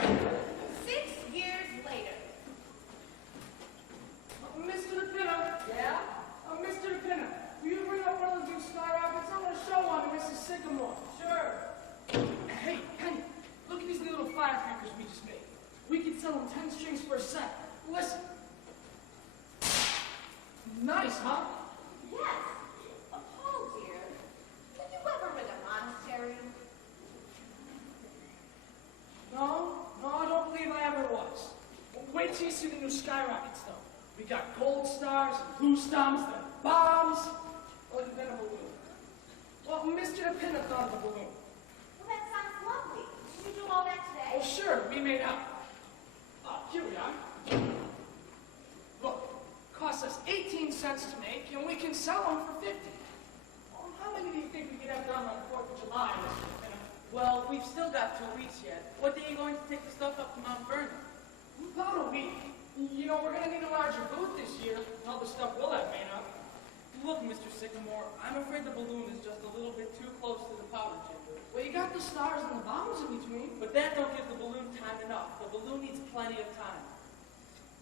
6 years later. Mr. DePinna. Yeah? Mr. DePinna, will you bring up one of those new skyrockets? I want to show one to Mrs. Sycamore. Sure. Hey, Penny, look at these little firecrackers we just made. We could sell them 10 strings for a cent. Listen. Nice, huh? Yes. Oh, dear. Did you ever rig a monastery? No, I don't believe I ever was. Wait till you see the new skyrockets, though. We got gold stars, and blue stars, then bombs. Oh, and then a balloon. Well, Mr. DePinna thought of the balloon. Well, that sounds lovely. Did you do all that today? Oh, sure, we made out. Here we are. Look, cost us 18 cents to make, and we can sell them for 50. Well, how many do you think we could have done on the 4th of July, Mr. DePinna? Well, we've still got 2 weeks yet. What day are you going to take the stuff up to Mount Vernon? About a week. You know, we're going to need a larger booth this year, and all the stuff we'll have made up. Look, Mr. Sycamore, I'm afraid the balloon is just a little bit too close to the powder chamber. Well, you got the stars and the bombs in between. But that don't give the balloon time enough. The balloon needs plenty of time.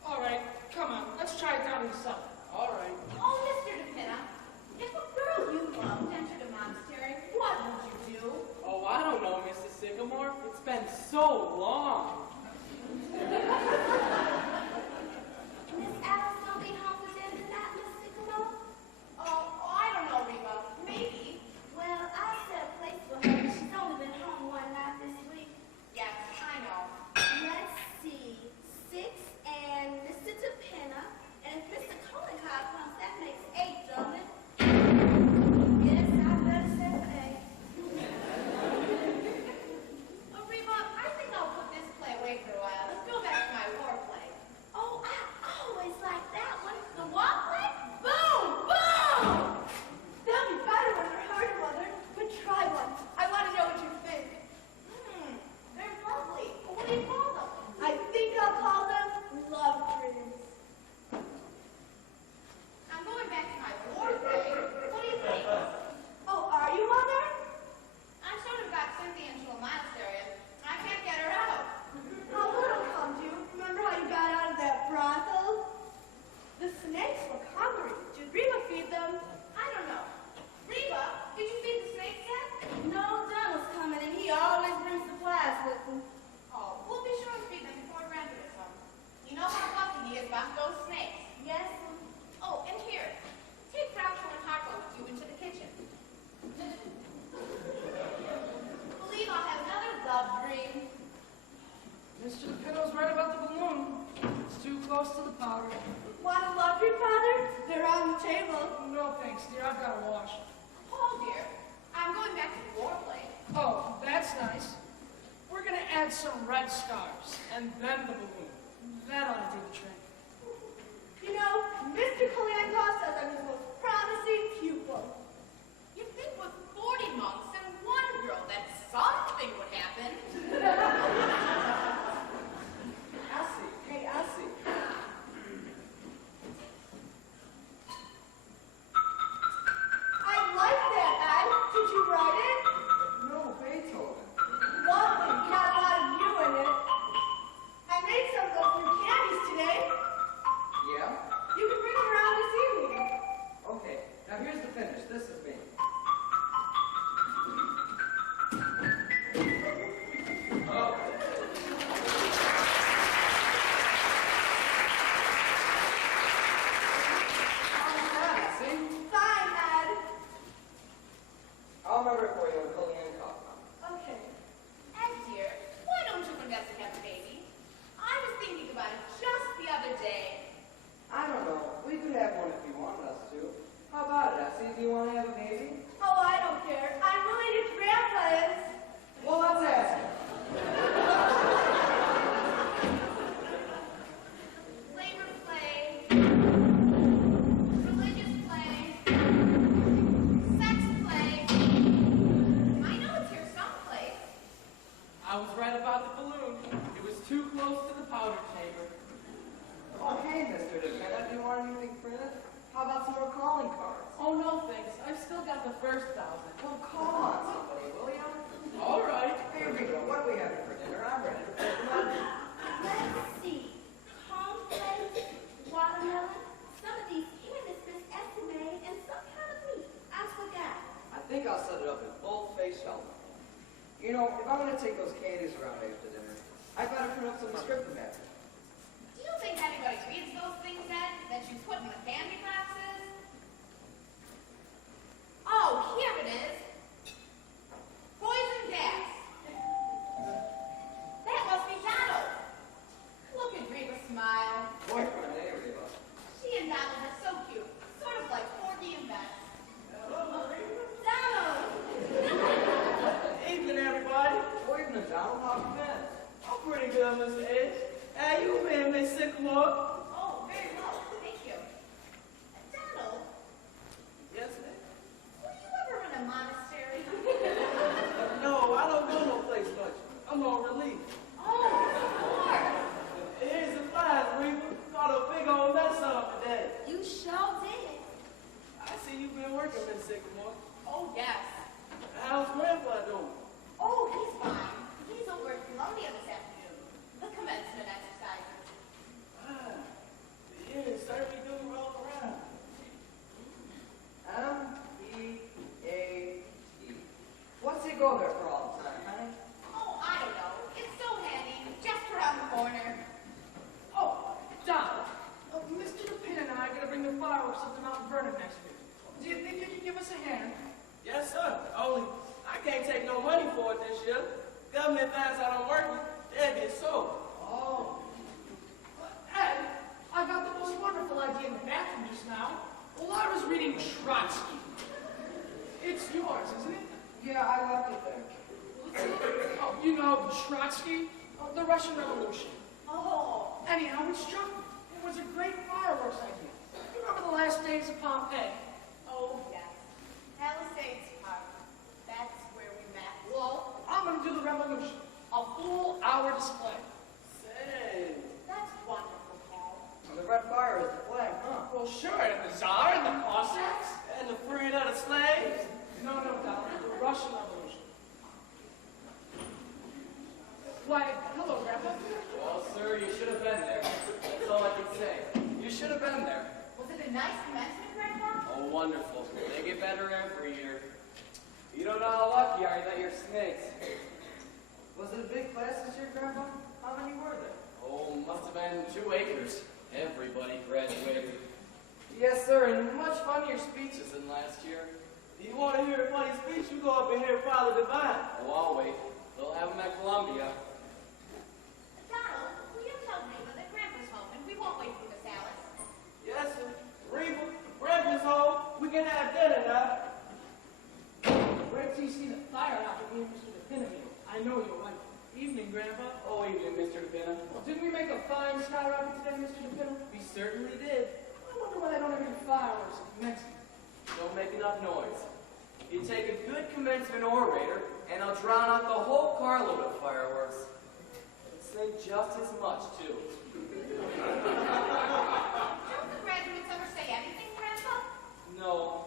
All right, come on, let's try it down in the cellar. All right. Oh, Mr. DePinna, if a girl you loved entered a monastery, what would you do? Oh, I don't know, Mrs. Sycamore. It's been so long. Miss Alice don't be home for dinner tonight, Miss Sycamore? Oh, I don't know, Reba. Maybe. Well, I set a place for her. She's only been home one night this week. Yes, I know. Let's see. 6 and Mr. DePinna. And if Mr. Collincott comes, that makes 8, don't it? Yes, I better say 8. Well, Reba, I think I'll put this play away for a while. Let's go back to my war play. Oh, I always like that one. The what play? Boom! Boom! They'll be better when they're hard, Mother. But try one. I want to know what you think. They're lovely. What do you call them? I think I'll call them love dreams. I'm going back to my war play. What do you think? Oh, are you, Mother? I sort of got Cynthia into a monastery. I can't get her out. Oh, little come to you. Remember how you got out of that brothel? The snakes were hungry. Did Reba feed them? I don't know. Reba, did you feed the snakes yet? No, Donald's coming, and he always brings supplies with him. Oh, we'll be sure to feed them before grandmother comes. You know how lucky he is about those snakes. Yes. Oh, and here, take Groucho and Harpo with you into the kitchen. Believe I'll have another love dream. Mr. DePinna's right about the balloon. It's too close to the powder. Want a love dream, Father? They're on the table. No thanks, dear, I've got to wash. Oh, dear. I'm going back to the war play. Oh, that's nice. We're going to add some red stars, and then the balloon. That ought to do the trick. You know, Mr. Collincott says I'm his most promising pupil. You'd think with 40 monks and 1 girl that something would happen. Elsie, hey, Elsie. I like that, Ed. Did you write it? No, Beethoven. Lovely. Got a lot of you in it. I made some of those new candies today. Yeah? You can bring them around this evening. Okay, now here's the finish. This is me. Fine, Ed. I'll remember it for you when Collincott comes. Okay. And dear, why don't you and Bessie have a baby? I was thinking about it just the other day. I don't know. We could have one if you wanted us to. How about it, Essie? Do you want to have a baby? Oh, I don't care. I'm willing to grandpa is. Well, let's ask him. Labor play, religious play, sex play. I know it's here someplace. I was right about the balloon. It was too close to the powder chamber. Oh, hey, Mr. DePinna, do you want anything printed? How about some more calling cards? Oh, no, thanks. I've still got the first 1,000. Well, call on somebody, will you? All right. Here we go. What do we have for dinner? I'm ready to put them on got some script in there. Do you think anybody reads those things, Ed, that you put in the candy boxes? Oh, here it is. Poison gas. That must be Donald. Look at Reba smile. Boyfriend, eh, Reba? She and Donald are so cute. Sort of like Porgy and Bess. Hello, Reba. Donald! Evening, everybody. Boyfriend, Donald, how you been? I'm pretty good, Mr. Edge. How you been, Miss Sycamore? Oh, very well. Thank you. Donald, Yes, ma'am. were you ever in a monastery? No, I don't go no place much. I'm on relief. Oh, of course. Here's the flies, Reba. Caught a big old mess up today. You sure did. I see you've been working, Miss Sycamore. Oh, yes. How's Grandpa doing? Oh, he's fine. He's over at Columbia this afternoon. The commencement exercises. Ah, yeah, certainly do roll around. M-E-A-E. What's he go there for all the time, honey? Oh, I don't know. It's so handy. Just around the corner. Oh, Donald. Mr. DePin and I are going to bring the fireworks up to Mount Vernon next week. Do you think you can give us a hand? Yes, sir. Only I can't take no money for it this year. Government finds out I'm working, they'll get sold. Oh. Ed, I got the most wonderful idea in the bathroom just now. Well, I was reading Trotsky. It's yours, isn't it? Yeah, I left it there. Oh, you know Trotsky? The Russian Revolution. Oh. Anyhow, it struck me. It was a great fireworks idea. You remember the last days of Pompeii? Oh, yes. Palisades Park. That's where we met. Well, I'm going to do the revolution. A full hour display. Say. That's wonderful, Paul. The red fire is the flag, huh? Well, sure, and the Tsar and the Cossacks. And the freeing of the slaves. No, Donald, the Russian Revolution. Why, hello, Grandpa. Well, sir, you should have been there. That's all I can say. You should have been there. Was it a nice commencement, Grandpa? Oh, wonderful. They get better every year. You don't know how lucky are you that you're snakes. Was it a big class this year, Grandpa? How many were there? Oh, must have been 2 acres. Everybody graduated. Yes, sir, and much funnier speeches than last year. You want to hear a funny speech? You go up and hear Father Divine. Oh, I'll wait. They'll have them at Columbia. Donald, will you tell Reba that Grandpa's home and we won't wait for Miss Alice? Yes, sir. Reba, breakfast home. We can have dinner now. Wait till you see the fire out with me and Mr. DePinamil. I know you'll like it. Evening, Grandpa. Oh, evening, Mr. DePina. Well, didn't we make a fine skyrocket today, Mr. DePinamil? We certainly did. I wonder why they don't have any fireworks at commencement. Don't make enough noise. You take a good commencement orator, and I'll drown out the whole carload of fireworks. And say just as much, too. Don't the graduates ever say anything, Grandpa? No.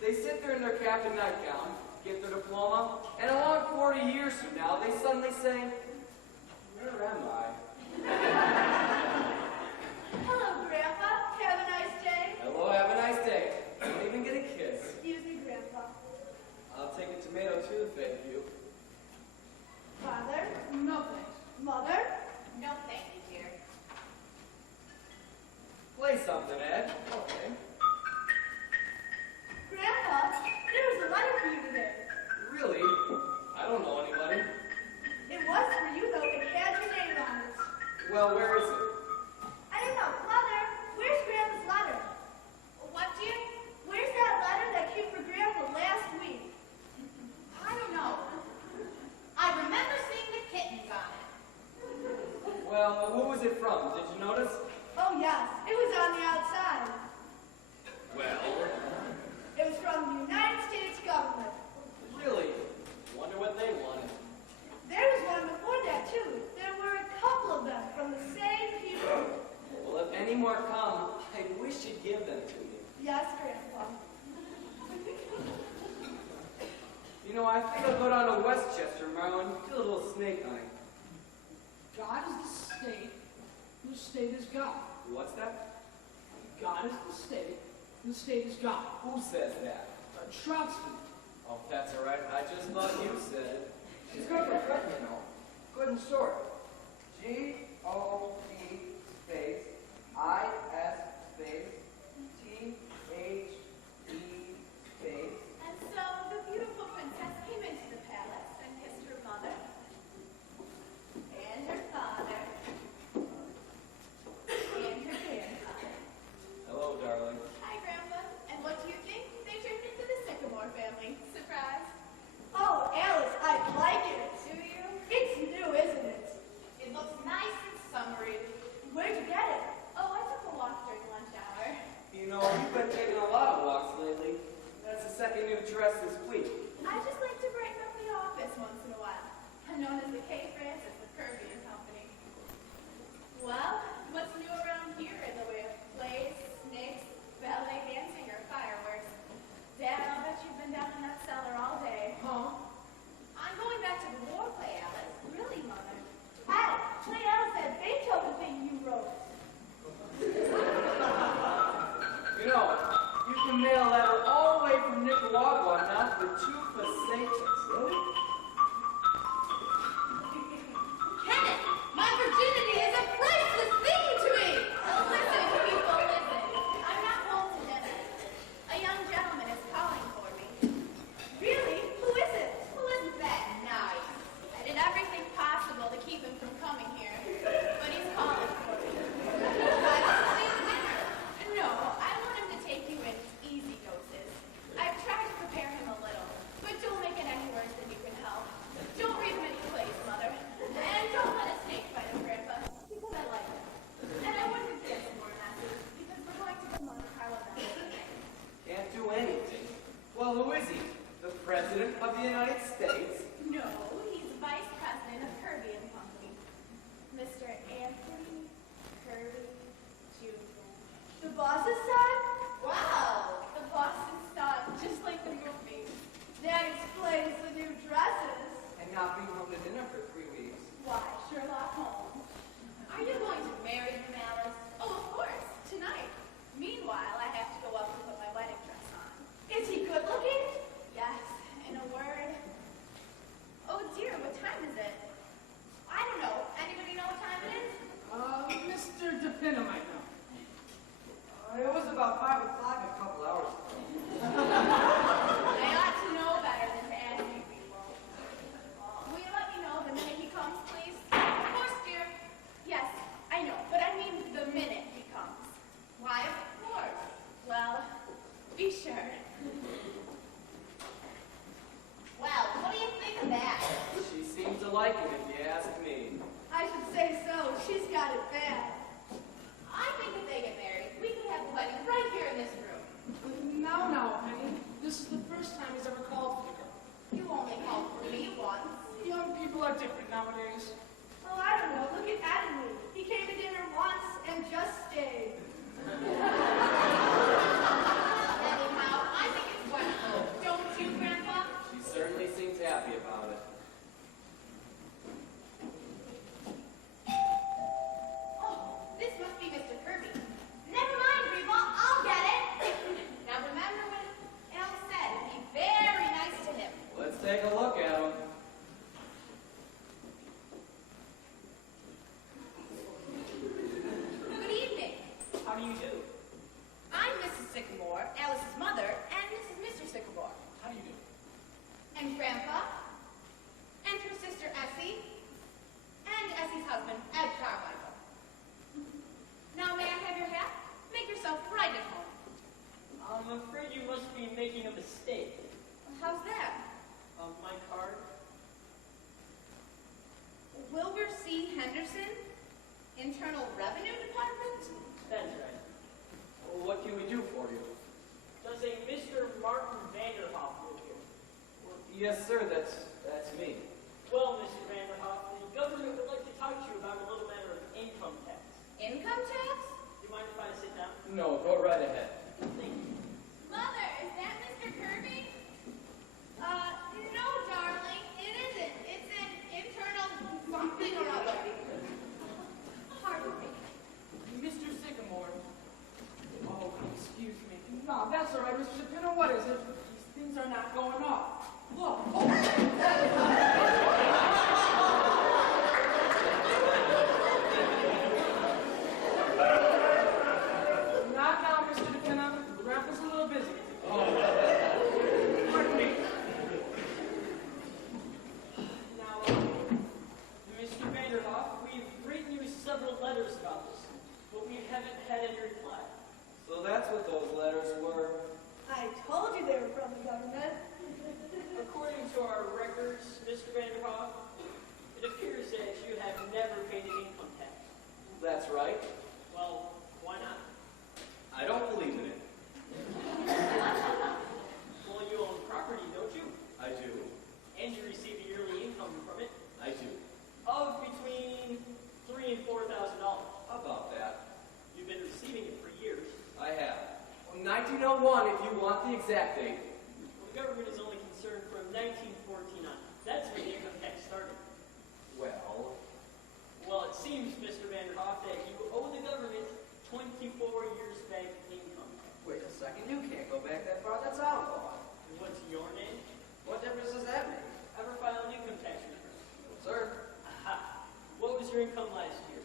They sit there in their cap and nightgown, get their diploma, and along 40 years from now, they suddenly say, "Where am I?" Hello, Grandpa. Have a nice day. Hello, have a nice day. Don't even get a kiss. Excuse me, Grandpa. I'll take a tomato too, thank you. Father? No, thanks. Mother? No, thank you, dear. Play something, Ed. Okay. Grandpa, there was a letter for you today. Really? I don't know anybody. It was for you, though. It had your name on it. Well, where is it? I don't know. Mother, where's Grandpa's letter? What, dear? Where's that letter that came for Grandpa last week? I don't know. I remember seeing the kittens on it. Well, who was it from? Did you notice? Oh, yes. It was on the outside. Well, It was from the United States government. really? Wonder what they wanted. There was one before that, too. There were a couple of them from the same people. Well, if any more come, I wish you'd give them to me. Yes, Grandpa. You know, I think I'll go down to Westchester, Maryland, do a little snake hunting. God is the state, whose state is God. What's that? God is the state is God. Who says that? Trotsky. Oh, that's all right. I just thought you said it. She's good for cutting, you know. Good and short. She G-O-D space I-S space T-H-E space. And so the beautiful princess came into the palace and kissed her mother and her father and her grandfather. Hello, darling. Hi, Grandpa. And what do you think? They turned into the Sycamore family. Surprise. Oh, Alice, I like it. Do you? It's new, isn't it? It looks nice and summery. Where'd you get it? Oh, I took a walk during lunch hour. You know, you've been taking a lot of walks lately. That's the second new dress this week. I just like to brighten up the office once in a while. I'm known as the K. Francis with Kirby and Company. Well, what's new around here in the way of plays, snakes, ballet dancing, or fireworks? Dad, I'll bet you've been down in that cellar all day. Huh? I'm going back to the war play, Alice. Really, Mother? Adam, play Alice that Beethoven thing you wrote. You know, you can mail a letter all the way from Nicaragua now for 2 pesetas. Really? Kenneth, my virginity is a priceless thing to me! Listen, people, listen. I'm not home to dinner. A young gentleman is calling for me. Really? Who is it? Well, isn't that nice? I did everything possible to keep him from coming here, but he's calling for me. I want to leave dinner. No, I want him to take you in easy doses. I've tried to prepare him a little, but don't make it any worse than you can help. Don't read many plays, Mother. And don't let a snake bite him, Grandpa, because I like him. And I wouldn't get some more messages, because we're going to the Monte Carlo tonight. Can't do anything. Well, who is he? The President of the United States? No, he's Vice President of Kirby and Company. Mr. Anthony Kirby Jr. The boss's son? Wow! The Boston Star, just like the movie. That explains the new dresses. And not being home to dinner for 3 weeks. Why, Sherlock Holmes. Are you going to marry him, Alice? Oh, of course, tonight. Meanwhile, I have to go up and put my wedding dress on. Is he good looking? Yes, in a word. Oh dear, what time is it? I don't know. Anybody know what time it is? Mr. DePina might know. It was about 5 o'clock a couple hours ago. I ought to know better than to ask you people. Will you let me know the minute he comes, please? Of course, dear. Yes, I know, but I mean the minute he comes. Why, of course. Well, be sure. Well, what do you think of that? She seems to like him, if you ask me. I should say so. She's got it bad. I think if they get married, we can have the wedding right here in this room. Now, Penny. This is the first time he's ever called for the girl. You only called for me once. Young people are different nowadays. Oh, I don't know. Look at Adam. He came to dinner once and just stayed. Anyhow, I think it's wonderful. Don't you, Grandpa? She certainly seems happy about it. Oh, this must be Mr. Kirby. Never mind, Reba, I'll get it. Now remember what Alice said. Be very nice to him. Let's take a look at him. Good evening. How do you do? I'm Mrs. Sycamore, Alice's mother, and this is Mr. Sycamore. How do you do? And Grandpa. And her sister Essie. And Essie's husband, Ed Carmichael. Now, may I have your hat? Make yourself right at home. I'm afraid you must be making a mistake. How's that? My card? Wilbur C. Henderson, Internal Revenue Department? That's right. Well, what can we do for you? Does a Mr. Martin Vanderhoff live here? Well, yes, sir, that's me. Well, Mr. Vanderhoff, the government would like to talk to you about a little matter of income tax. Income tax? Do you mind if I sit down? No, go right ahead. Thank you. Mother, is that Mr. Kirby? No, darling, it isn't. It's an internal something or other. Pardon me. Mr. Sycamore. Oh, excuse me. No, that's all right, Mr. DePina. What is it? These things are not going off. Look. Oh, I told you they were from the government. According to our records, Mr. Vanderhoff, it appears that you have never paid an income tax. That's right. Well, why not? I don't believe in it. Well, you own property, don't you? I do. And you receive a yearly income from it I do. of between $3,000 and $4,000. How about that? You've been receiving it for years. I have. 1901, if you want the exact date. Well, the government is only concerned from 1914 on. That's when the income tax started. Well, it seems, Mr. Vanderhoff, that you owe the government 24 years back income. Wait a second, you can't go back that far. That's outlawed. And what's your name? What difference does that make? Ever file an income tax return? Sir? Aha. What was your income last year?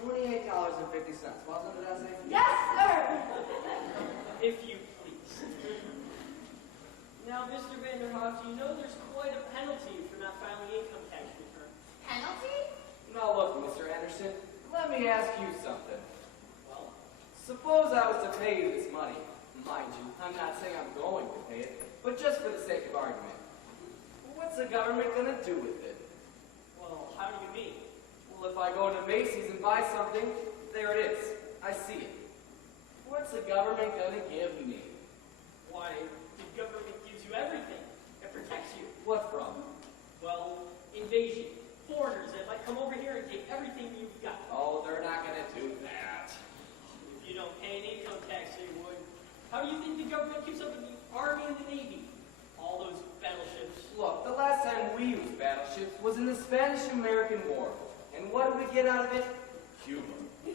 $28.50. Wasn't it, Essie? Yes, sir. If you please. Now, Mr. Vanderhoff, you know there's quite a penalty for not filing the income tax return. Penalty? Now look, Mr. Anderson, let me ask you something. Well, Suppose I was to pay you this money. Mind you, I'm not saying I'm going to pay it, but just for the sake of argument. What's the government going to do with it? how do you mean? Well, if I go to Macy's and buy something, there it is. I see it. What's the government going to give me? Why, the government gives you everything. It protects you. What from? Well, invasion. Foreigners that might come over here and take everything you've got. Oh, they're not going to do that. If you don't pay an income tax, they would. How do you think the government keeps up with the Army and the Navy? All those battleships. Look, the last time we used battleships was in the Spanish-American War. And what did we get out of it? Cuba.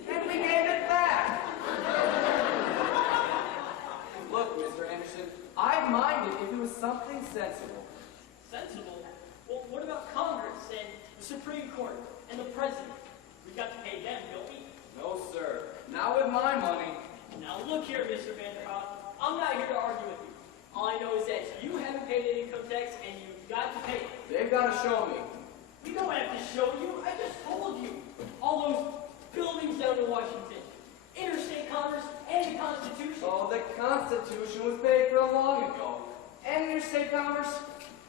And we gave it back. Look, Mr. Anderson, I'd mind it if it was something sensible. Sensible? Well, what about Congress and the Supreme Court and the President? We got to pay them, don't we? No, sir. Not with my money. Now look here, Mr. Vanderhoff. I'm not here to argue with you. All I know is that you haven't paid an income tax and you've got to pay it. They've got to show me. We don't have to show you. I just told you. All those buildings down in Washington. Interstate commerce and the Constitution. Oh, the Constitution was paid for long ago. And interstate commerce?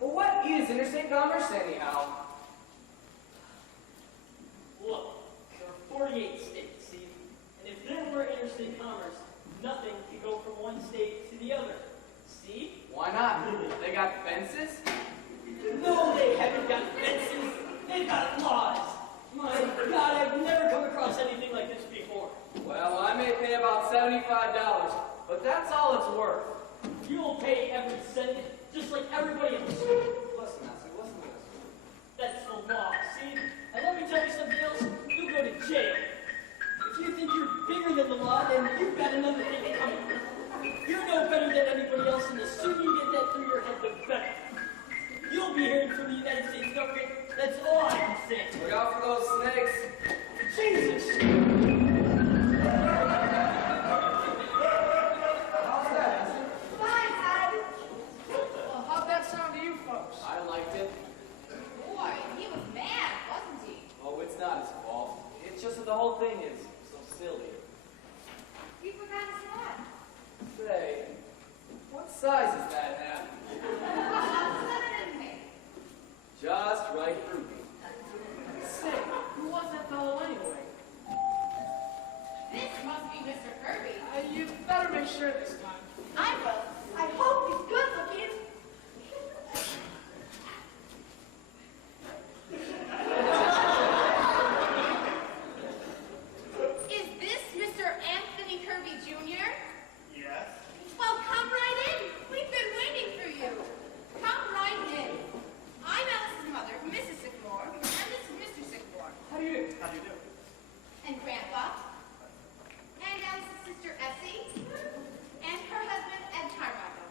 Well, what is interstate commerce anyhow? Look, there are 48 states, see? And if there were interstate commerce, nothing could go from one state to the other. See? Why not? They got fences? No, they haven't got fences. They've got laws. My God, I've never come across anything like this before. Well, I may pay about $75, but that's all it's worth. You'll pay every cent, just like everybody else. Listen, Nancy, listen to this. That's the law, see? And let me tell you something else. You'll go to jail. If you think you're bigger than the law, then you've got another thing coming. You're no better than anybody else, and the sooner you get that through your head, the better. You'll be hearing from the United States government. That's all I can say. Look out for those snakes. Jesus! How's that, Nancy? Fine, Dad. Well, how'd that sound to you folks? I liked it. Boy, he was mad, wasn't he? Oh, it's not his fault. It's just that the whole thing is so silly. We forgot his hat. Say, what size is that hat? Just right for me. Say, who was that fellow anyway? This must be Mr. Kirby. You better make sure this time. I will. I hope he's good looking. Is this Mr. Anthony Kirby Jr.? Yes? Well, come right in. We've been waiting for you. Come right in. I'm Alice's mother, Mrs. Sycamore, and this is Mr. Sycamore. How do you do? How do you do? And Grandpa. And Alice's sister Essie. And her husband, Ed Carmichael.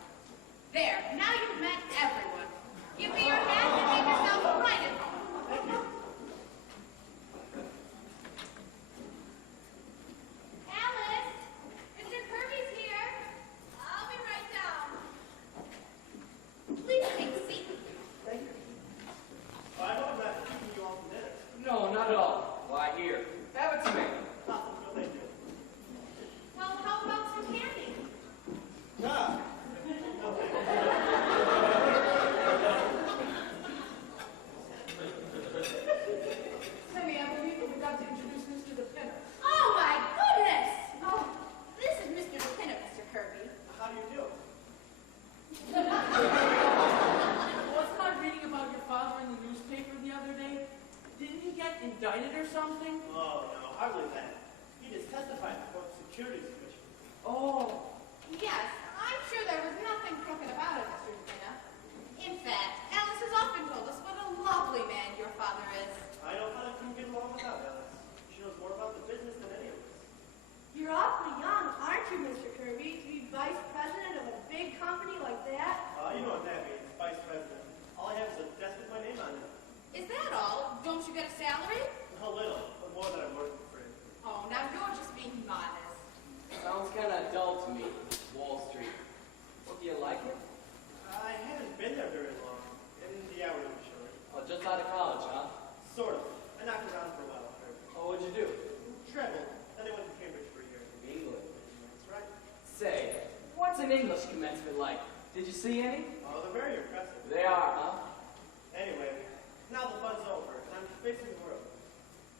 There, now you've met everyone. Give me your hand and make yourself right at home. Alice, Mr. Kirby's here. I'll be right down. Please take a seat. Thank you. I hope I'm not keeping you all from dinner. No, not at all. Why, here. Have it to me. No, thank you. Well, how about some candy? No, indicted or something? Oh, no, hardly that. He just testified before the Securities Commission. Oh. Yes, I'm sure there was nothing crooked about it, Mr. DePina. In fact, Alice has often told us what a lovely man your father is. I know how I couldn't get along without Alice. She knows more about the business than any of us. You're awfully young, aren't you, Mr. Kirby, to be vice president of a big company like that? You know what that means, vice president. All I have is a desk with my name on it. Is that all? Don't you get a salary? A little, but more than I'm working for. Oh, now you're just being modest. Sounds kind of dull to me, Wall Street. Well, do you like it? I haven't been there very long, and the hours are short. Oh, just out of college, huh? Sort of. I knocked around for a while. Oh, what'd you do? Traveled. Then I went to Cambridge for a year. England. That's right. Say, what's an English commencement like? Did you see any? Oh, they're very impressive. They are, huh? Anyway, now the fun's over, and I'm facing the world.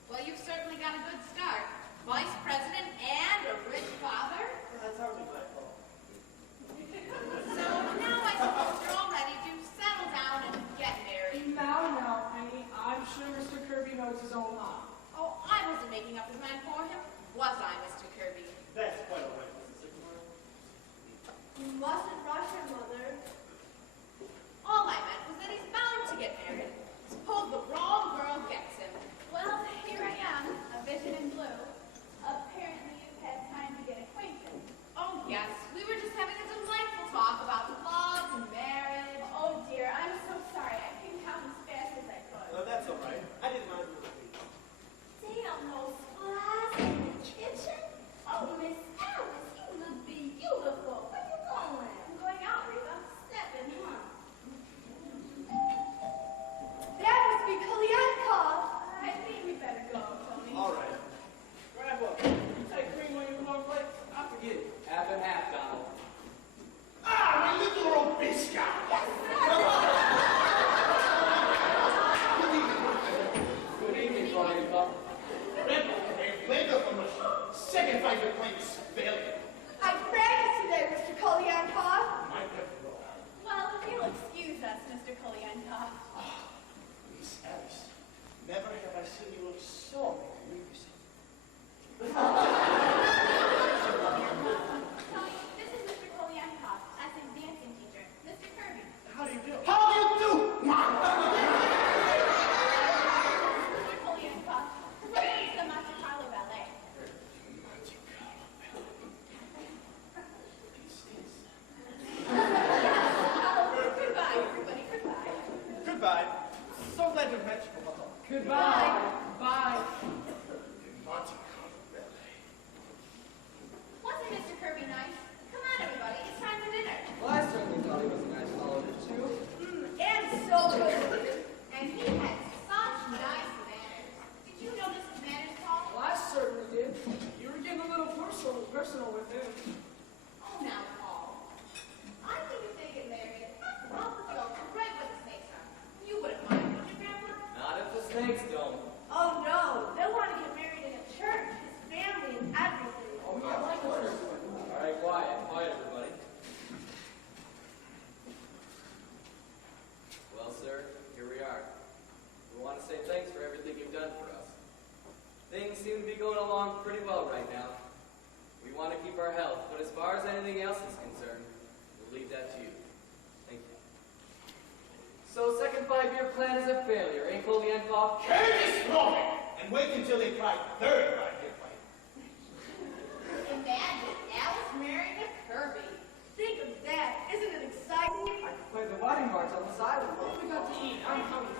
Well, you've certainly got a good start. Vice president and a rich father. That's hardly my fault. So now I suppose you're all ready to settle down and get married. Now, Penny, I'm sure Mr. Kirby knows his own mind. Oh, I wasn't making up his mind for him, was I, Mr. Kirby? That's quite all right, Mrs. Sycamore. You mustn't rush her, Mother. All I meant was that he's bound to get married. Suppose the wrong girl gets him. Well, here I am, a vision in blue. Apparently you've had time to get acquainted. Oh, yes, we were just having a delightful talk about love and marriage. Oh dear, I'm so sorry. I couldn't count as fast as I could. No, that's all right. I didn't mind you. Damn, those flies in the kitchen. Oh, Miss Alice, you look beautiful. Where you going? I'm going out, Reba. Stepping, huh? That must be Kalyankov. I think we better go, Tony. All right. Grab up. You take green when you want plate. I forget it. Half and half, Donald. Ah, my little Robisca! Good evening, Barney Buck. Rebel, a player from a second fight you're playing is failure. I practiced today, Mr. Kalyankov. My pepper. Well, if you'll excuse us, Mr. Kolyankov. Miss Alice, never have I seen you look so magnificent. Tony, this is Mr. Kolyankov. That's his dancing teacher. Mr. Kirby. How do you do? How do you do? Mr. Kolyankov. This is the Monte Carlo Ballet. Goodbye, everybody, goodbye. Goodbye. So glad you've met you. Goodbye. Bye. Monte Carlo ballet. Wasn't Mr. Kirby nice? Come on, everybody, it's time for dinner. Well, I certainly thought he was a nice fellow, didn't you? And so good. And he had such nice manners. Did you notice his manners, Paul? Well, I certainly did. You were getting a little personal with him. Oh, now, Paul. I think if they get married, off the go right where the snakes are. You wouldn't mind, would you, Grandma? Not if the snakes don't. Oh, no. They'll want to get married in a church, his family and everything. Oh, yeah, of course. All right, quiet, everybody. Well, sir, here we are. We want to say thanks for everything you've done for us. Things seem to be going along pretty well right now. We want to keep our health, but as far as anything else is concerned, we'll leave that to you. Thank you. So, second 5-year plan is a failure, ain't Kolyankov? Carry this moment and wait until they try third fight-year plan. Imagine Alice marrying a Kirby. Think of that. Isn't it exciting? I could play the wedding march on the side of What we got to eat? I'm hungry.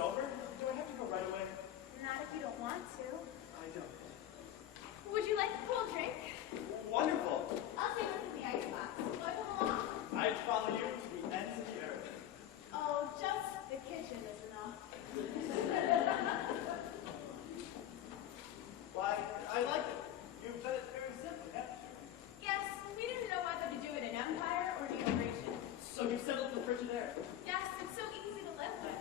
over? Do I have to go right away? Not if you don't want to. I don't. Would you like a cool drink? Wonderful. I'll take what's in the icebox. Will I come along? I'd follow you to the ends of the earth. Oh, just the kitchen is enough. Why, I like it. You've done it very simply, haven't you? Yes, we didn't know whether to do it in Empire or Neoration. So you settled for Frigidaire. Yes, it's so easy to live with.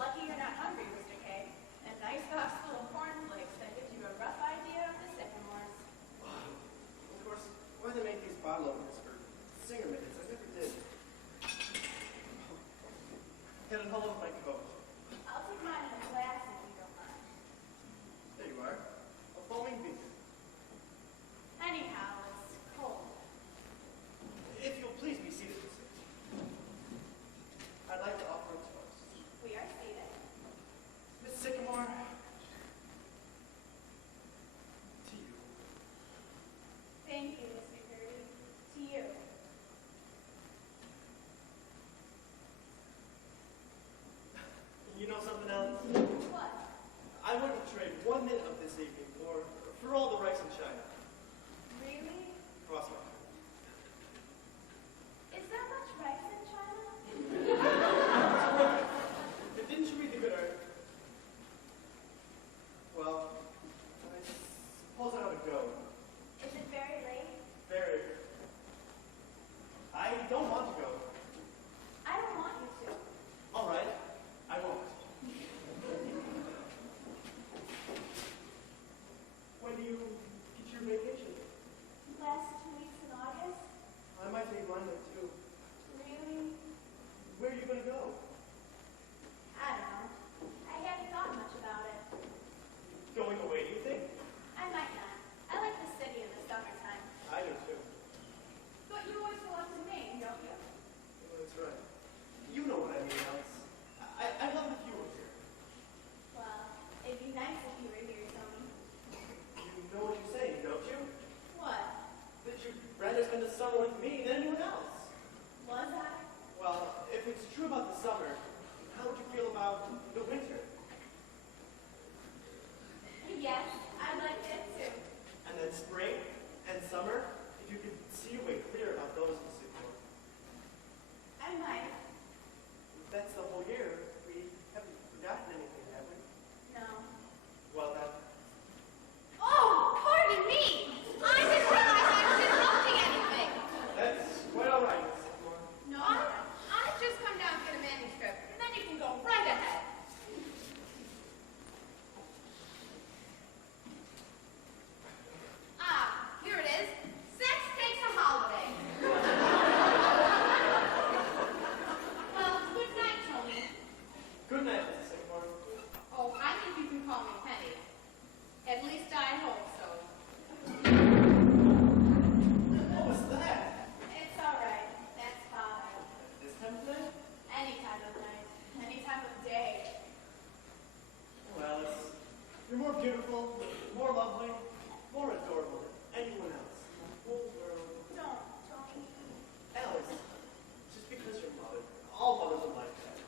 Lucky you're not hungry, Mr. K. A nice box full of cornflakes that gives you a rough idea of the sycamores. Of course, why they make these bottle openers for singer minutes, I never did. Get it all over my coat. I'll take mine in a glass if you don't mind. There you are. A foaming beaker. Anyhow, it's cold. If you'll please be seated, Miss Sims. I'd like to offer a toast. We are seated. Miss Sycamore, to you. Thank you, Miss McCurdy. To you. You know something else? What? I wouldn't trade 1 minute of this evening for all the rice in China. Really? Cross my heart. Is there much rice in China? Didn't you read the Good Earth? Well, I suppose I ought to go. Is it very late? Very. I don't want to go. I don't want you to. All right, I won't. When do you get your vacation? Last 2 weeks in August? I might take mine there too. Really? Where are you going to go? I don't know. I haven't thought much about it. Going away, do you think? I might not. I like the city in the summertime. I do too. But you always go up to Maine, don't you? Well, that's right. You know what I mean, Alice. I'd love if you were here. Well, it'd be nice if you were here, Tony. You know what you're saying, don't you? What? That you'd rather spend the summer with me than anyone else. Was I? Well, if it's true about the summer, how would you feel about the winter? Yes, I like that too. And then spring and summer, if you could see your way clear about those, Miss Sycamore. I might. That's the whole year. We haven't forgotten anything, have we? No. Well, then, Oh, pardon me. I didn't realize I was interrupting anything. that's quite all right, Miss Sycamore. No, I've just come down for the manuscript, and then you can go right ahead. Ah, here it is. Sex takes a holiday. Well, good night, Tony. Good night, Miss Sycamore. Oh, I think you can call me Penny. At least I hope so. What was that? It's all right. That's fine. This time of night? Any time of night. Any time of day. Oh, Alice, you're more beautiful, more lovely, more adorable than anyone else in the whole world. Don't, Tony. Alice, just because you're mother, all mothers are like that.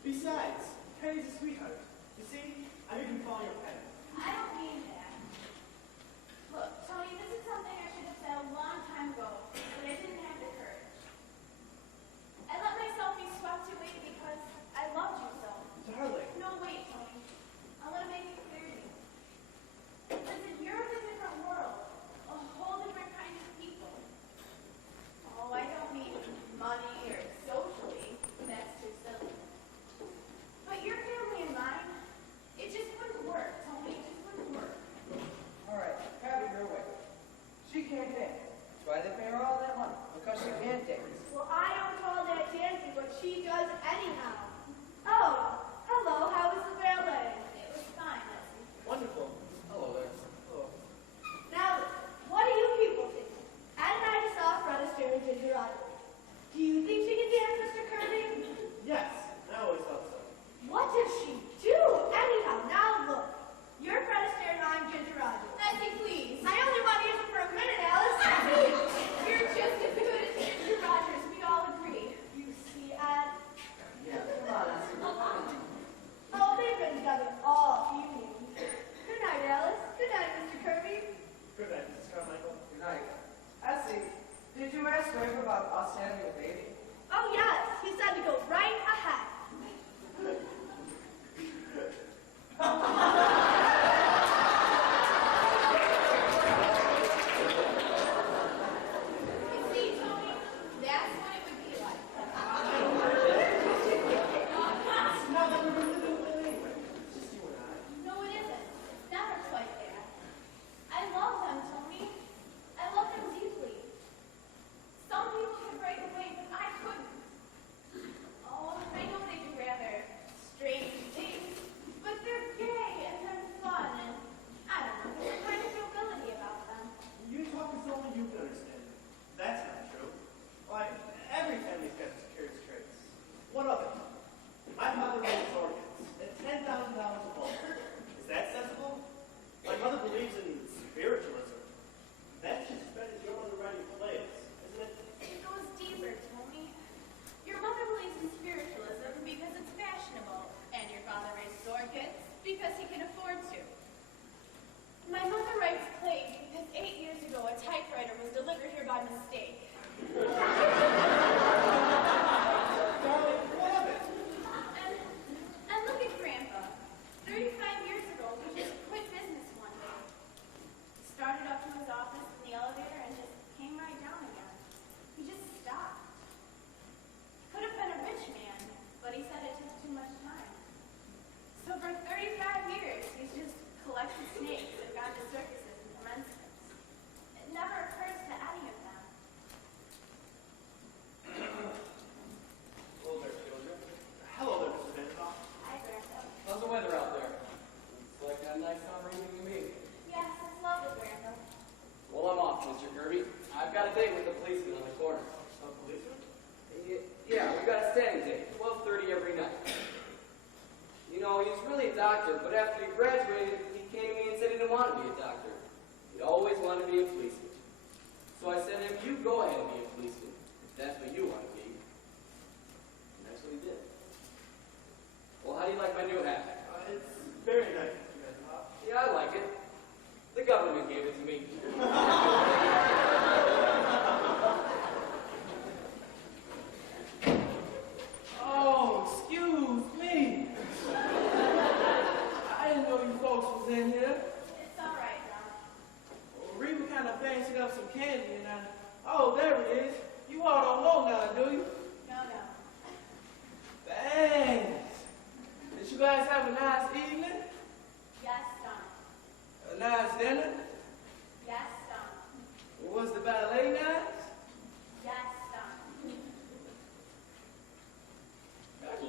Besides, Penny's a sweetheart. You see, I even call your Penny. I don't mean that. Look, Tony, this is something I should have said a long time ago, but I didn't have the courage. I let myself be swept away because I loved you so. Darling, No, wait, Tony. I want to make it clear to you. Listen, you're in a different world, a whole different kind of people. Oh, I don't mean money or socially. That's too silly. But your family and mine, it just wouldn't work, Tony.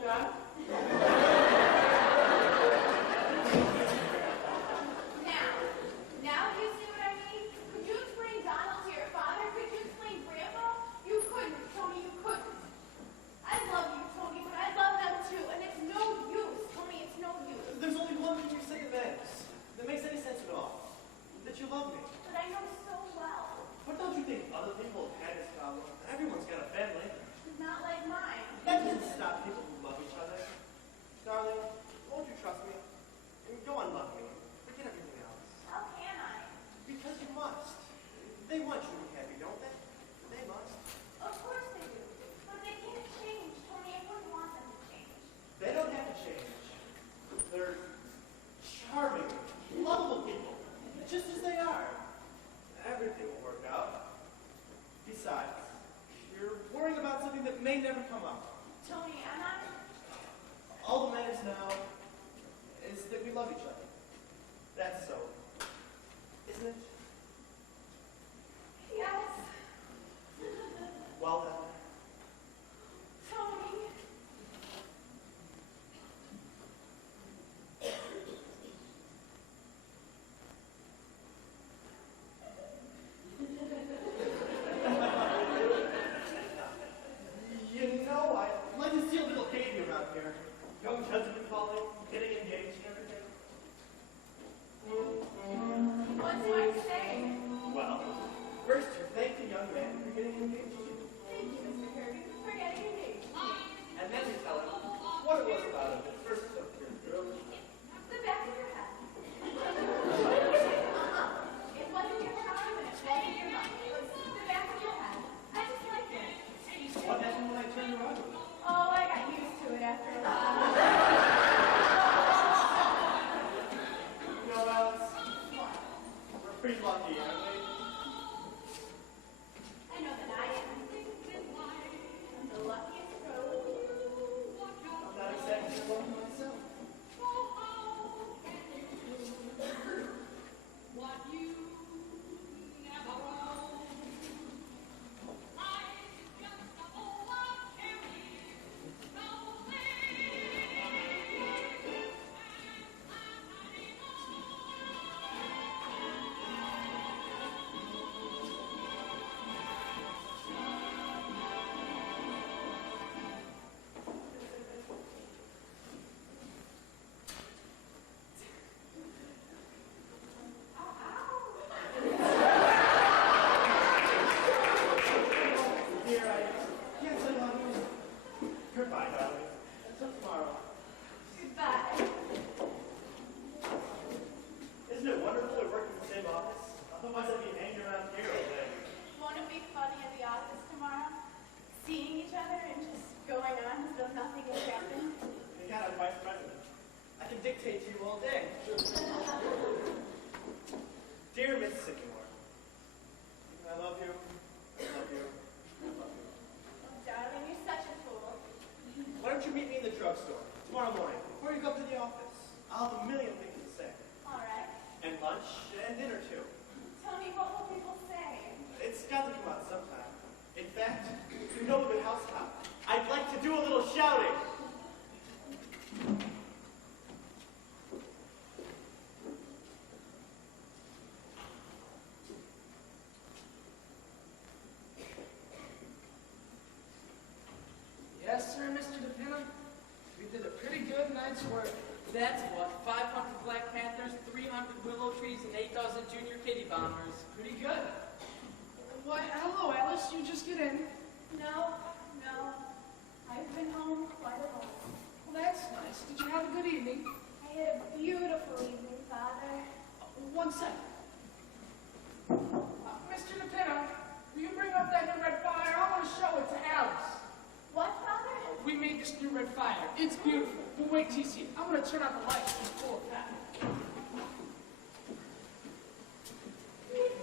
Dad? Now do you see what I mean? Could you explain Donald to your father? Could you explain Grandpa? You couldn't, Tony, you couldn't. I love you, Tony, but I love them too, and it's no use, Tony, it's no use. There's only one thing you say that matters, that makes any sense at all. That you love me. But I know so well. But don't you think other people have had this problem? Everyone's got a family. Not like mine. That doesn't stop people who love each other. Darling, won't you trust me? I mean, go on loving me. Forget everything else. How can I? Because you must. They want you to be happy, don't they? They must. Of course they do. But they can't change, Tony. I wouldn't want them to change. They don't have to change. They're charming, lovable people, just as they are. Everything will work out. Besides, you're worrying about something that may never come up. Tony, I'm not... All that matters now is that we love each other. That's so. Isn't it? Yes. Well then. Tony. You know, I'd like to see a little baby around here. Young gentlemen calling, getting engaged and everything. What do I say? Well, first you thank the young man for getting engaged. Thank you, Mr. Kirby, for getting engaged. And then you tell him what it was about him that first took your thrill. The back of your head. It wasn't your charm and it wasn't your money. It was the back of your head. I just liked it. What happened when I turned around? Oh, I got used to it after a while. You know, Alice, we're pretty lucky, aren't we? I know that I am. I'm the luckiest girl. I'm not exactly lucky myself. Dear, I can't tell you how to. Goodbye, darling. Until tomorrow. Goodbye. Isn't it wonderful we work in the same office? Otherwise I'd be hanging around here all day. Won't it be funny in the office tomorrow? Seeing each other and just going on as though nothing has happened? You got a vice president. I can dictate to you all day. Dear Miss Sycamore, I love you. I love you. I love you. Oh, darling, you're such a fool. Why don't you meet me in the drugstore tomorrow morning before you come to the office? I'll have a million things to say. All right. And lunch and dinner too. Tony, what will people say? It's got to come out sometime. In fact, you know the good housetop. I'd like to do a little shouting. Yes, sir, Mr. DePinna. We did a pretty good night's work. That's what, 500 Black Panthers, 300 willow trees, and 8 dozen junior kitty bombers. Pretty good. Why, hello, Alice. You just get in. No. I've been home quite a while. Well, that's nice. Did you have a good evening? I had a beautiful evening, Father. 1 second. Mr. DePinna, will you bring up that new red fire? I want to show it to Alice. What, Father? We made this new red fire. It's beautiful. But wait till you see it. I'm going to turn out the lights before that.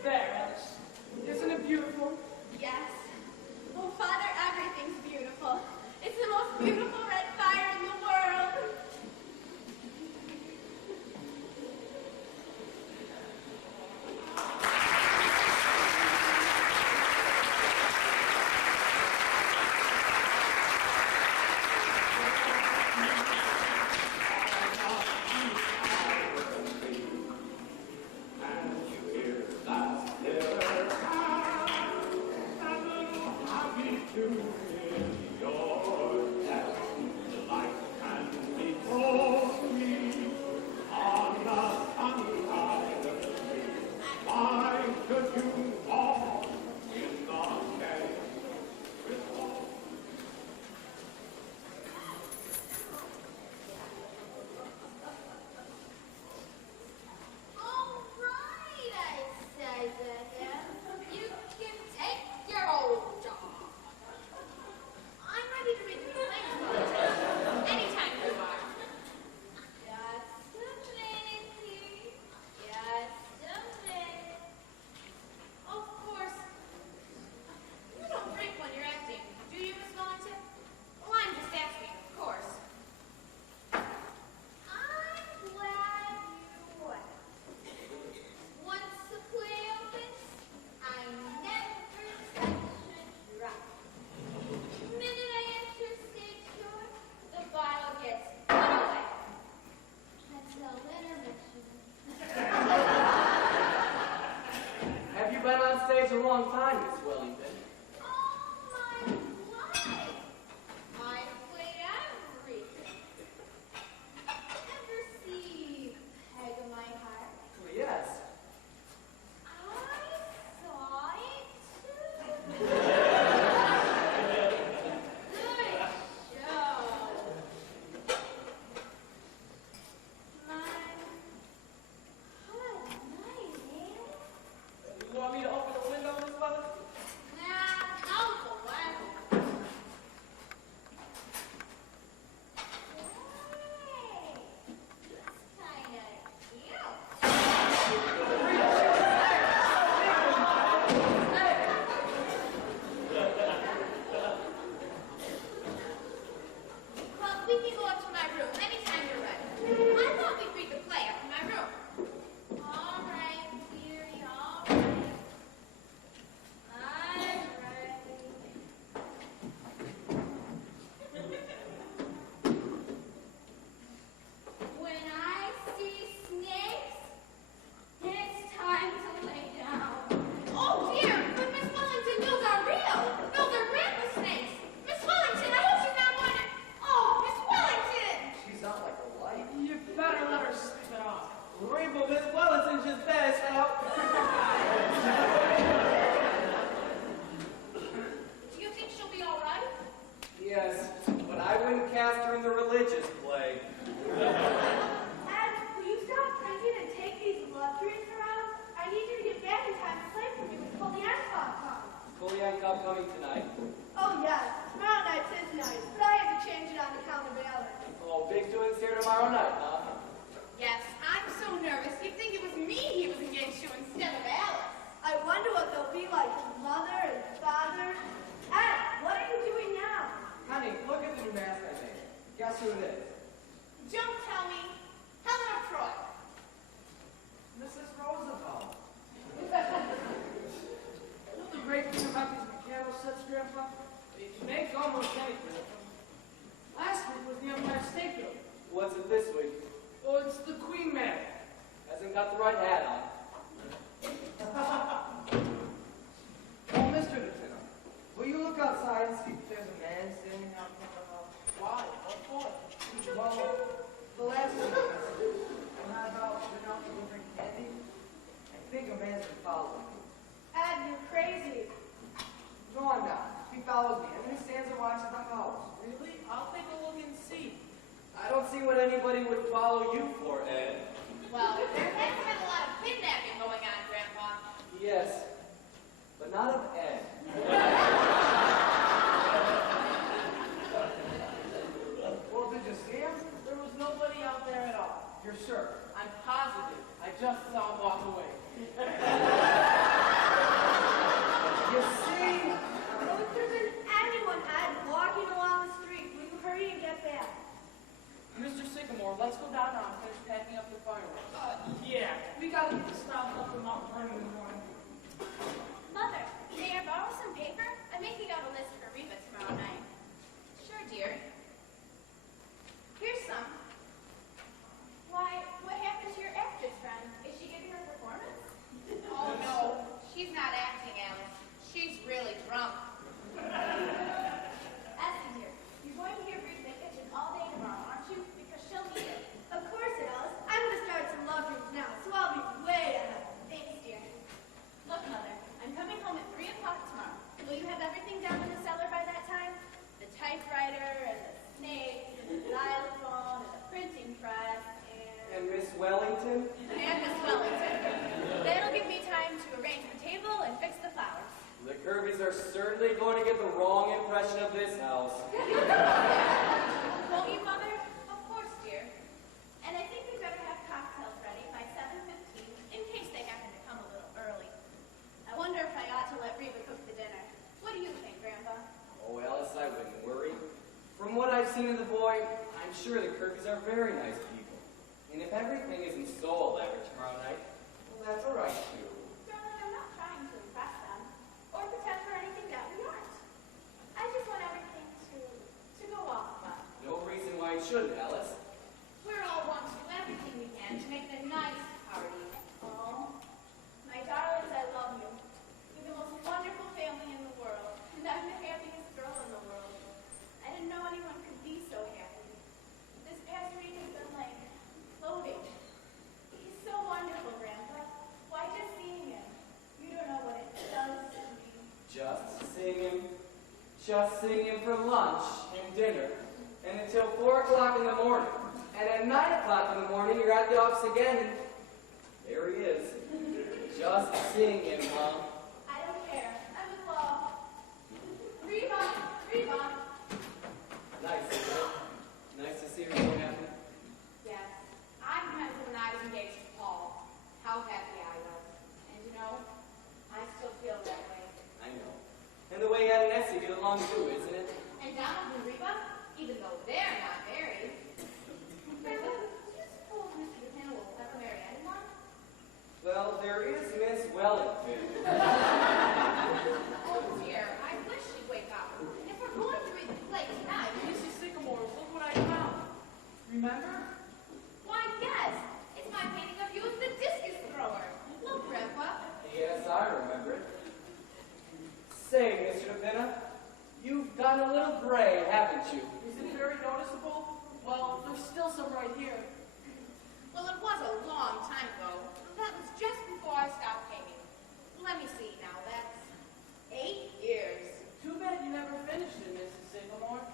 There, Alice. Isn't it beautiful? Yes. Oh, Father, everything's beautiful. It's the most beautiful red fire in the world. time, Miss Wellington. All my life, I've played everything. Ever see Peg of My Heart? Well, yes. I saw it too. Good show. What a night, man. You want me to open the window, Miss Wellington? Nah, don't go out. Hey, that's kinda cute. Well, we can go up to my room anytime you're ready. I thought we'd read the play up in my room. All right, dearie, all right. I'm ready. When I see snakes, it's time to lay down. Oh dear, but Miss Wellington, those are real. Those are grandpa snakes. Miss Wellington, I hope she's not going to. Oh, Miss Wellington! She's not like a light. You better let her sleep it off. Rainbow Miss Wellington just passed out. Do you think she'll be all right? Yes, but I wouldn't cast her in the religious play. Ed, will you stop printing and take these luxuries around? I need you to get back in time to play for me with Polian Pop. Julian Cup coming tonight. Oh, yes. Tomorrow night's his night, but I have to change it on account of Alex. Oh, big doings here tomorrow night, huh? Yes, I'm so nervous. You'd think it was me he was engaged to instead of Alice. I wonder what they'll be like with mother and father. Ed, what are you doing now? Honey, look at the new mask I made. Guess who it is? Don't tell me. Helena Troy. Mrs. Roosevelt. What's the great thing about these mechanical sets, Grandpa? You can make almost anything of them. Last week was the Empire State Building. What's it this week? Oh, it's the Queen Mary. Hasn't got the right hat on. Oh, Mr. Lieutenant, will you look outside and see if there's a man standing out in front of the house? Why? What for? Well, the last week, when I about been out delivering candy, I think a man's been following me. Ed, you're crazy. Go on now. He follows me, and then he stands and watches the house. Really? I'll take a look and see. I don't see what anybody would follow you for, Ed. Well, there has been a lot of kidnapping going on, Grandpa. Yes, but not of Ed. Well, did you see him? There was nobody out there at all. You're sure? I'm positive. I just saw him walk away. You see? Well, if there's been anyone, Ed, walking along the street, will you hurry and get back? Mr. Sycamore, let's go down now and finish packing up the fireworks. Yeah, we gotta get the stuff up and out burning in the morning. Mother, may I borrow some paper? I'm making out a list for Reba tomorrow night. Sure, dear. Here's some. Why, what happened to your actress friend? Is she giving her performance? Oh, no. She's not acting, Alice. She's really drunk. Essie here. You're going to hear Reba Kitchen all day tomorrow, aren't you? Because she'll need it. Of course, Alice. I'm going to start some love dreams now, so I'll be way ahead. Thanks, dear. Look, Mother, I'm coming home at 3 o'clock tomorrow. Will you have everything down in the cellar by that time? The typewriter and the snake and the xylophone and the printing press And Miss Wellington? and Miss Wellington. That'll give me time to arrange the table and fix the flowers. The Kirby's are certainly going to get the wrong impression of this house. Won't you, Mother? Of course, dear. And I think we better have cocktails ready by 7:15 in case they happen to come a little early. I wonder if I ought to let Reba cook the dinner. What do you think, Grandpa? Oh, Alice, I wouldn't worry. From what I've seen of the boy, I'm sure the Kirby's are very nice people. And if everything isn't so elaborate tomorrow night, well, that's all right, too. Darling, I'm not trying to impress them or pretend for anything that we aren't. I just want everything to go off well. No reason why it shouldn't, Alice. We're all going to do everything we can to make it a nice party. Oh, my darlings, I love you. You're the most wonderful Just seeing him for lunch and dinner, and until 4 o'clock in the morning. And at 9 o'clock in the morning, you're at the office again, and there he is. Just seeing him, Mom. I don't care. I'm in love. Reba! Reba! Nice, isn't it? Nice to see her so happy. Yes, I remember when I was engaged to Paul, how happy I was. And you know, I still feel that way. I know. And the way Ed and Essie get along too, isn't it? And Donald and Reba, even though they're not married. Grandpa, do you suppose Mr. DePinna will ever marry anyone? Well, there is Miss Wellington. Oh dear, I wish she'd wake up. If we're going to read the play tonight, Mrs. Sycamore, look what I found. Remember? why yes, it's my painting of you as the discus thrower. Look, Grandpa. Yes, I remember it. Say, Mr. DePinna, you've gotten a little gray, haven't you? Is it very noticeable? Well, there's still some right here. Well, it was a long time ago. That was just before I stopped painting. Let me see now, that's 8 years. Too bad you never finished it, Mrs. Sycamore.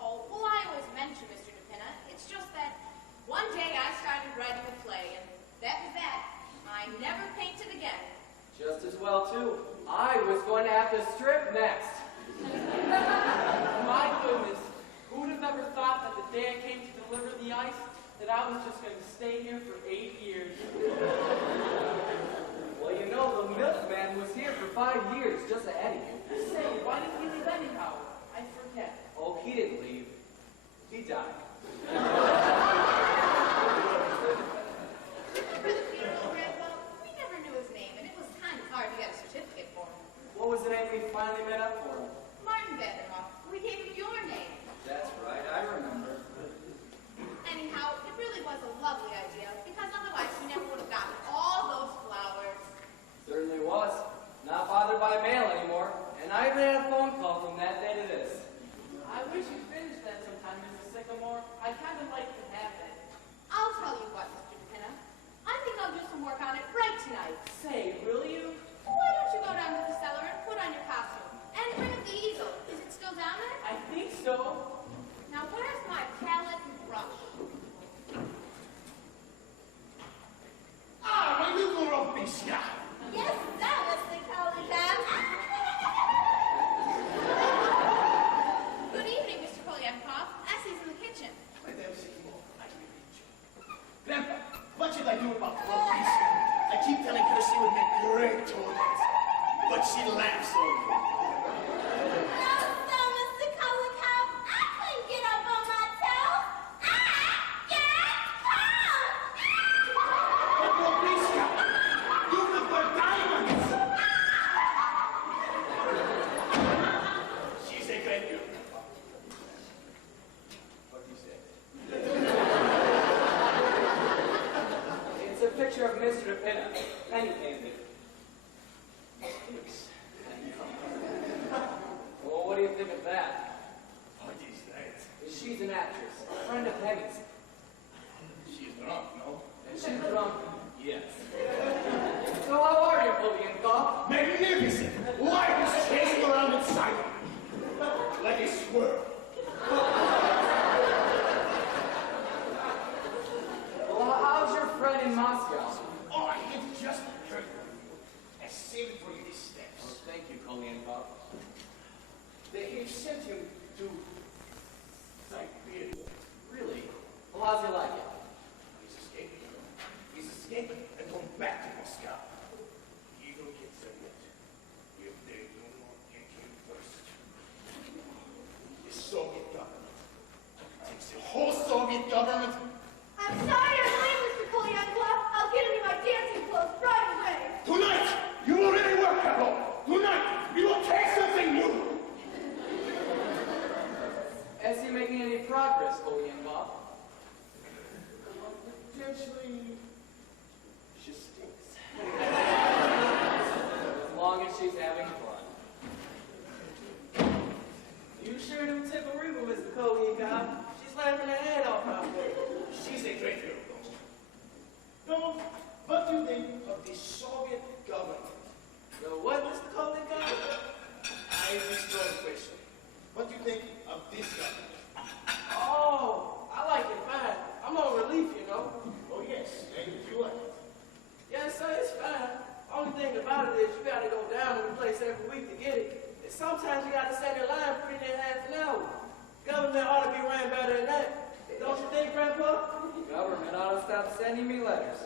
Oh, well, I always mention Mr. DePinna. It's just that one day I started writing a play, and that was that. I never painted again. Just as well, too. I was going to have to strip next. My goodness, who would have ever thought that the day I came to deliver the ice, that I was just going to stay here for 8 years? Well, you know, the milkman was here for 5 years, just ahead of you. Say, why didn't he leave anyhow? I forget. Oh, he didn't leave. He died. For the funeral, Grandpa, we never knew his name, and it was kind of hard to get a certificate for him. What was the name we finally met up for him? Martin Vanderhoff, we gave him your name. That's right, I remember. Anyhow, it really was a lovely idea, because otherwise we never would have gotten all those flowers. Certainly was. Not bothered by mail anymore. And I even had a phone call from that day to this. I wish you'd finished that sometime, Mrs. Sycamore. I'd kind of like to have it. I'll tell you what, Mr. DePinna. I think I'll do some work on it right tonight. Say, will you? Why don't you go down to the cellar and put on your costume? And bring up the easel. Is it still down there? I think so. Now, where's my palette and brush? Ah, my little Robisha. Yes, that was the color tab. Good evening, Mr. Polyankov. Essie's in the kitchen. Madame Sycamore, I will read you. Grandpa, what should I do about Robisha? I keep telling her she would make great toilets, but she laughs over it. No, Mr. Color Tab. I couldn't get up on my toes. I got cold. But Robisha, you look for diamonds. She's a great girl, Grandpa. What do you say? It's a picture of Mr. DePinna. And he painted it. Thanks. Well, what do you think of that? What is that? She's an actress, a friend of Penny's. She's drunk, no? And she's drunk. Yes. So how are you, Polyankov? Magnificent! Life is chasing around inside of me. Like a squirrel. Well, how's your friend in Moscow? Oh, it just occurred to me. I saved it for you these steps. Oh, thank you, Polyankov. They have sent him to Siberia. Really? Well, how's he like it? He's escaping. He's escaping and going back to Moscow. He don't get there yet. If they do not get him first. The Soviet government. Takes the whole Soviet government. I'm sorry I'm late, Mr. Polyankov. I'll get into my dancing clothes right away. Tonight, you will really work, Pablo. Tonight, we will taste something new. Is he making any progress, Polyankov? Potentially, she stinks. As long as she's having fun. You sure do tickle Reba, Mr. Polyankov. She's laughing her head off out there. She's a great girl, though. No, what do you think of the Soviet government? The what, Mr. Polyankov? I have a strong question. What do you think of this guy? Oh, I like it fine. I'm on relief, you know. Oh, yes, and you like it. Yes, sir, it's fine. Only thing about it is you gotta go down to the place every week to get it. And sometimes you gotta stand in line pretty near half an hour. Government ought to be ran better than that. Don't you think, Grandpa? Government ought to stop sending me letters.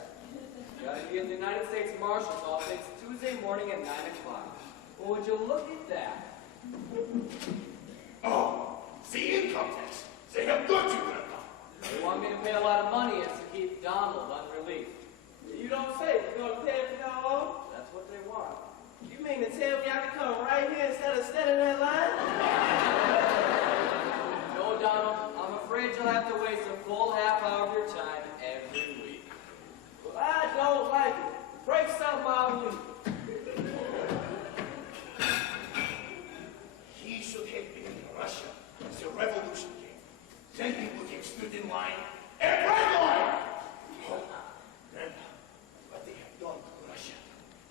Gotta be at the United States Marshal's office Tuesday morning at 9 o'clock. Well, would you look at that? Oh, the income tax. They have got you, Grandpa. They want me to pay a lot of money and to keep Donald on relief. You don't say. You're gonna pay it from now on? That's what they want. You mean to tell me I can come right here instead of standing in line? No, Donald, I'm afraid you'll have to waste a full half hour of your time every week. Well, I don't like it. Break something out of me. He should have been in Russia as the revolution came. Then he would have stood in line and red line. Oh, Grandpa, what they have done to Russia.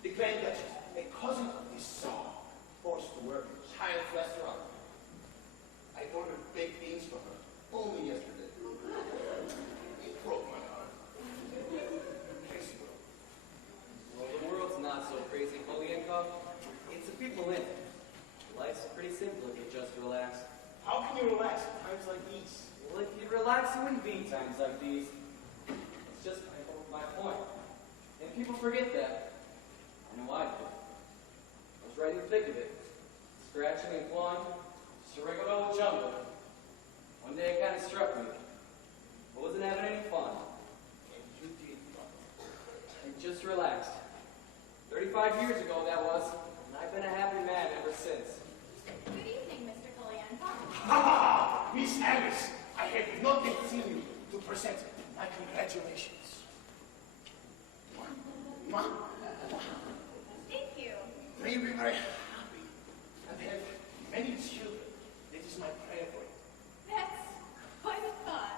The Grand Duchess, a cousin of the Tsar, forced to work in a child's restaurant. I ordered baked beans for her only yesterday. It broke my heart. Crazy world. Well, the world's not so crazy, Polyenko. It's the people in it. Life's pretty simple if you just relax. How can you relax at times like these? Well, if you relax, it wouldn't be times like these. It's just my point. And people forget that. I know I did. I was right in the thick of it. Scratching and clawing. Just a regular old jungle. One day it kind of struck me. I wasn't having any fun. And you did fun. I just relaxed. 35 years ago that was. And I've been a happy man ever since. Good evening, Mr. Polianko. Ha ha ha! Miss Alice, I have not yet seen you to present my congratulations. Mwah. Thank you. May be very happy and have many children. That is my prayer for you. That's quite a thought.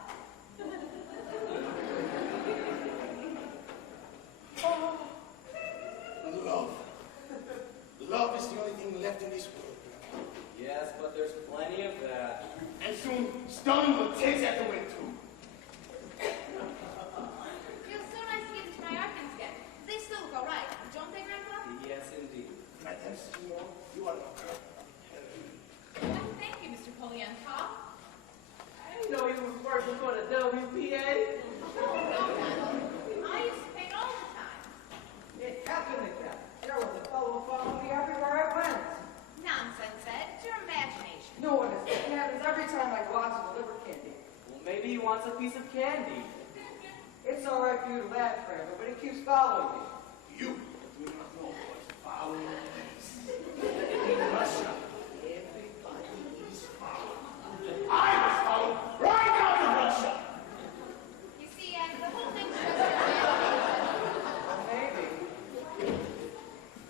Love. Love is the only thing left in this world. Yes, but there's plenty of that. And soon, Stalin will take that away too. Feels so nice to get into my arguments again. They still look all right, don't they, Grandpa? Yes, indeed. Madame Seymour, you are not correct. Well, thank you, Mr. Polianko. I didn't know he was working for the WPA. Oh, no, Donald. I used to pay it all the time. It happened again. There was a fellow following me everywhere I went. Nonsense, Ed. It's your imagination. No, it isn't. It happens every time I go out to deliver candy. Well, maybe he wants a piece of candy. It's all right for you to laugh, Kramer, but he keeps following me. You do not know what following is. In Russia, everybody is followed. I was followed right out of Russia. You see, Ed, the whole thing's just your imagination. Maybe.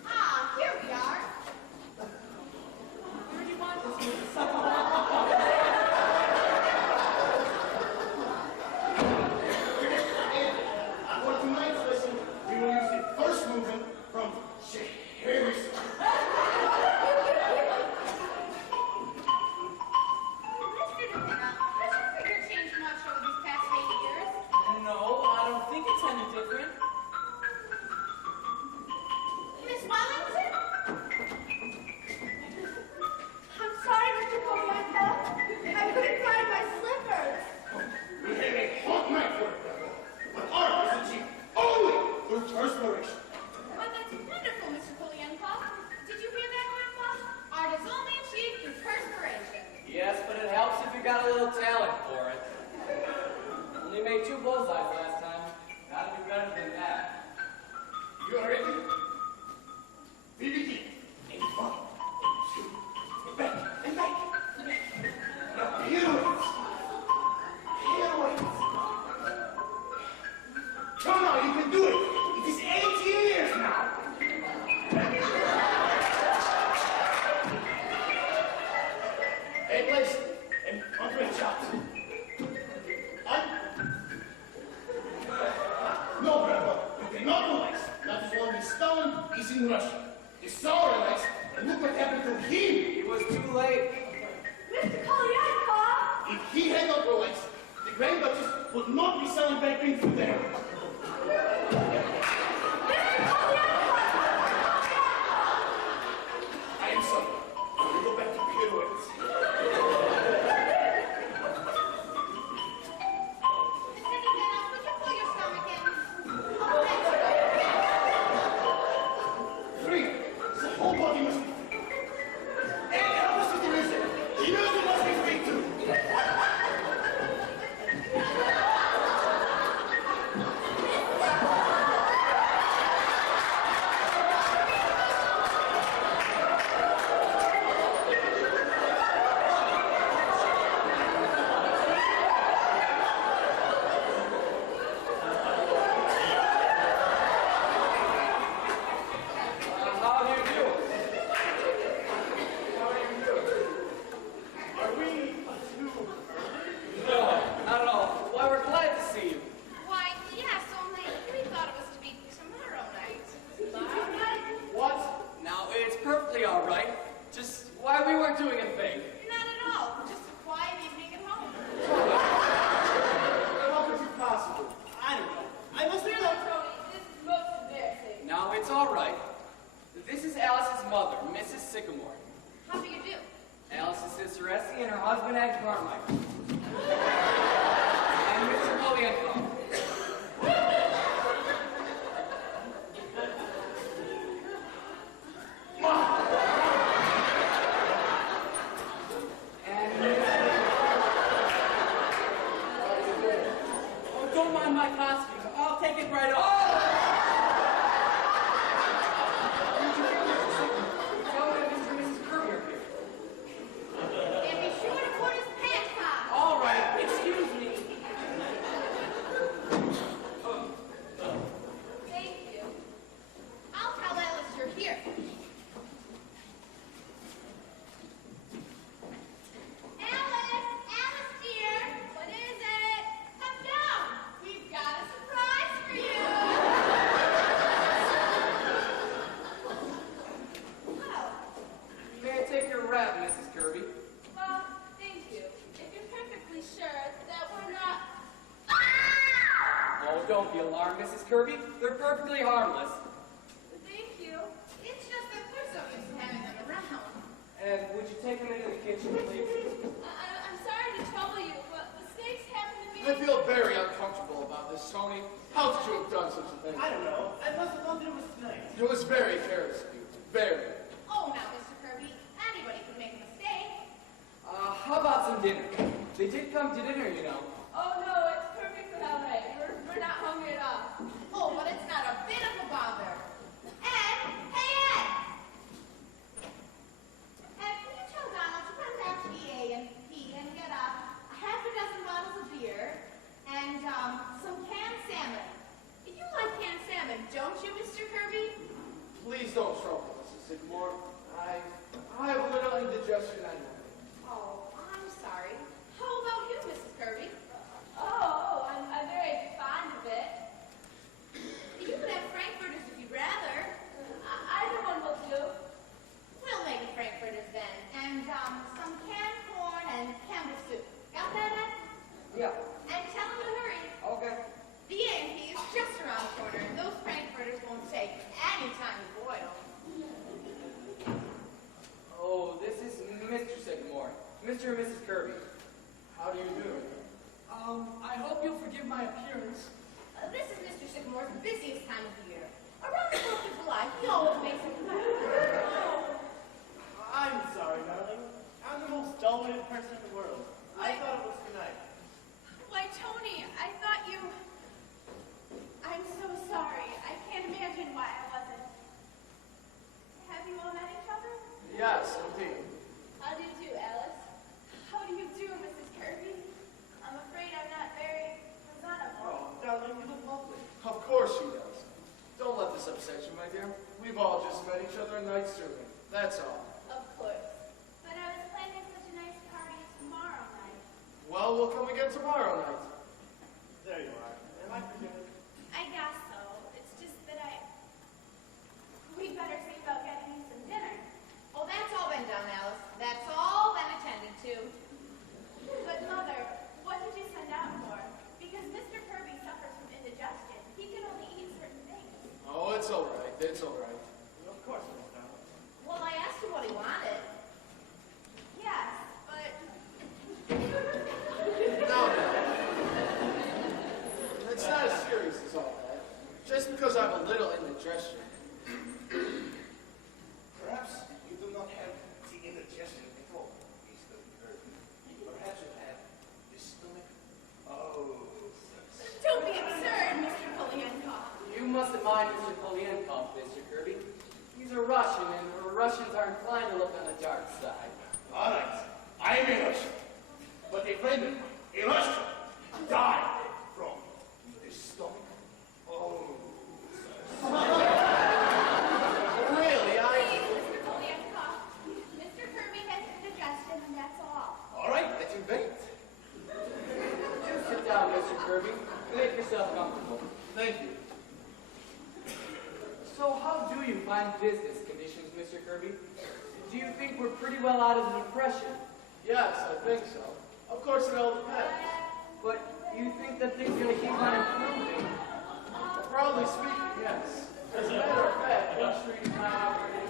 Ah, here we are. Where do you want this movie? For tonight's lesson, we will use the first movement from Scheherazade. Mr. DePina, has your figure changed much over these past 8 years? No, I don't think it's any different. Miss Wellington? I'm sorry, Mr. Polianko. I couldn't find my slippers. We have a hot night for it, but art is achieved only through perspiration. Well, that's wonderful, Mr. Polianko. Did you hear that, Grandpa? Art is only achieved through perspiration. Yes, but it helps if you got a little talent for it. Only made 2 bullseyes last time. Gotta be better than that. You are ready? We begin. In 1, 2, back and back. Now, pirouettes. Pirouettes. Come on, you can do it. It is 18 years now. Hey, place. And Andre shots. No, Grandpa, you cannot relax. Not as long as Stalin is in Russia. The Tsar relaxed, and look what happened to him. It was too late. Mr. Grain Duchess will not be selling baked beans in there. I am sorry. We go back to pirouettes. Mr. McKenna, would you pull your stomach in? Free. The whole body must be free. And help us with the music. The music must be free too. How do you do? Are we too No, not at all. Why, we're glad to see you. Why, yes, only we thought it was to be tomorrow night. Tomorrow night? What? Now, it's perfectly all right. Just why we weren't doing a thing. Not at all. Just a quiet evening at home. How could you possibly? I don't know. I must be like... Tony, this is most embarrassing. Now, it's all right. This is Alice's mother, Mrs. Sycamore. How do you do? Alice's sister Essie and her husband Ed Carmichael. And Mr. Lilienthal. And Oh, don't mind my costume. I'll take it right off. Tell me Mr. and Mrs. Kirby are here. And be sure to put his pants on. All right, excuse me. Thank you. I'll tell Alice you're here. Alice dear, what is it? Come down. We've got a surprise for you. Well, May I take your wrap, Mrs. Kirby? Well, thank you. If you're perfectly sure that we're not... Oh, don't be alarmed, Mrs. Kirby. They're perfectly harmless. Thank you. it's just that we're so used to having them around. And would you take them into the kitchen, please? I'm sorry to trouble you, but the snakes happen to be... I feel very uncomfortable about this, Tony. How could you have done such a thing? I don't know. I must have thought it was tonight. It was very careless of you. Very. Oh, now, Mr. Kirby, anybody could make a mistake. How about some dinner? They did come to dinner, you know. Oh, no, it's perfectly all right. We're not hungry at all. Oh, but it's not a bit of a bother. Ed! Hey, Ed! Ed, can you tell Donald to run down to the A&P and get a half a dozen bottles of beer and some canned salmon? You like canned salmon, don't you, Mr. Kirby? Please don't trouble, Mrs. Sycamore. I have a little indigestion anyway. Oh, I'm sorry. How about you, Mrs. Kirby? Oh, I'm very fond of it. You could have frankfurters if you'd rather. Either one will do. We'll make it frankfurters then. And some canned corn and camber soup. Got that, Ed? Yeah. And tell them to hurry. Okay. The A&P is just around the corner, and those frankfurters won't take any time to boil. Oh, this is Mr. Sycamore. Mr. and Mrs. Kirby. How do you do? I hope you'll forgive my appearance. This is Mr. Sycamore's busiest time of the year. Around the 4th of July, he always makes it come. I'm sorry, darling. I'm the most dull-witted person in the world. I thought it was tonight. Why, Tony, I thought you... I'm so sorry. I can't imagine why I wasn't. Have you all met each other? Yes, indeed. How do you do, Alice? How do you do, Mrs. Kirby? I'm afraid I'm not very presentable. Oh, darling, you look lovely. Of course she does. Don't let this upset you, my dear. We've all just met each other in night serving. That's all. Of course. But I was planning such a nice party tomorrow night. Well, we'll come again tomorrow night. There you are. Am I forgiven? I guess so. It's just that we'd better see about getting you some dinner. Oh, that's all been done, Alice. That's all been attended to. But, Mother, what did you send out for? it's all right. It's all right. Of course, Miss Donald. Well, I asked him what he wanted. Yes, but No. It's not as serious as all that. Just because I'm a little indigestion. Perhaps you do not have the indigestion at all, Mr. Kirby. Perhaps you have the stomach. Oh, don't be absurd, Mr. Polyankoff. You mustn't mind Mr. Polyankoff, Mr. Kirby. He's a Russian, and Russians are inclined to look on the dark side. all right. I am a Russian. But a friend of mine, a Russian, died from the stomach. Oh, Really, Please, Mr. Polyankoff. Mr. Kirby has indigestion, and that's all. all right, let him wait. Do sit down, Mr. Kirby. Make yourself comfortable. thank you. So how do you find business conditions, Mr. Kirby? Do you think we're pretty well out of the depression? Yes, I think so. Of course, it all depends. But you think that things are going to keep on improving? Broadly speaking, yes. As a matter of fact, Wall Street is not operating.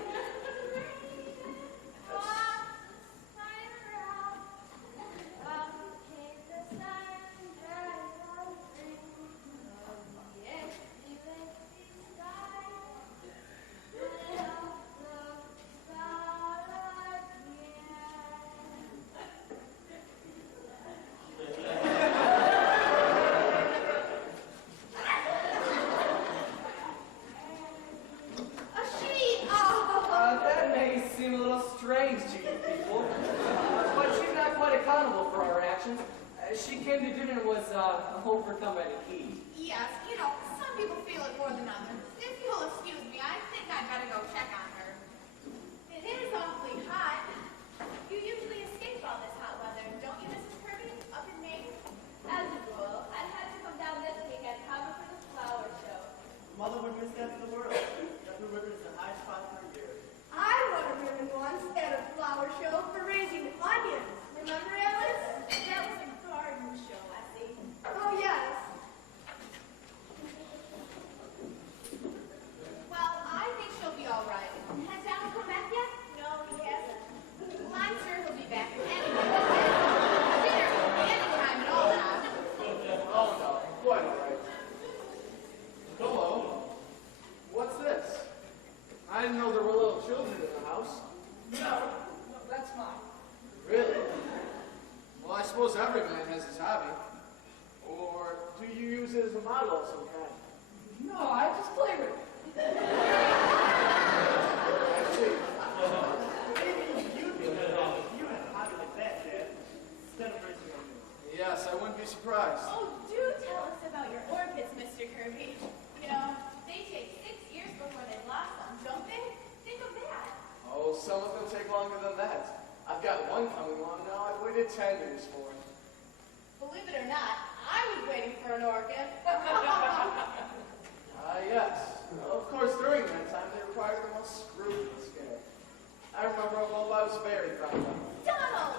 That may seem a little strange to you people, but she's not quite accountable for our actions. She came to dinner and was overcome by the heat. Yes, some people feel it more than others. If you'll excuse me, I think I'd better go check on her. It is awfully hot. You usually escape all this hot weather, don't you, Mrs. Kirby, up in Maine? As usual, I had to come down this week and cover for the flower show. Mother would miss that for the world. The Blue Ribbon is the high spot for a year. I won a ribbon once at a flower show for raising onions. Remember, Alice? That was a garden show, I think. Oh, yes. Well, I think she'll be all right. Has Alan come back yet? No, he hasn't. Well, I'm sure he'll be back anyway. Dinner will be any time at all now. Oh, no. Quite all right. Hello. What's this? I didn't know there were little children in the house. No, that's mine. Really? Well, I suppose every man has his hobby. Or do you use it as a model of some kind? No, I just play with it. I see. Maybe you'd be better off if you had a hobby like that, Dad, instead of raising onions. Yes, I wouldn't be surprised. Oh, do tell us about your orchids, Mr. Kirby. They take 6 years before they blossom, don't they? Think of that. Oh, some of them take longer than that. I've got one coming along now. I've waited 10 years for it. Believe it or not, I was waiting for an orchid. Yes. Of course, during that time, they required the most scrupulous care. I remember, well, I was very proud of them. Donald!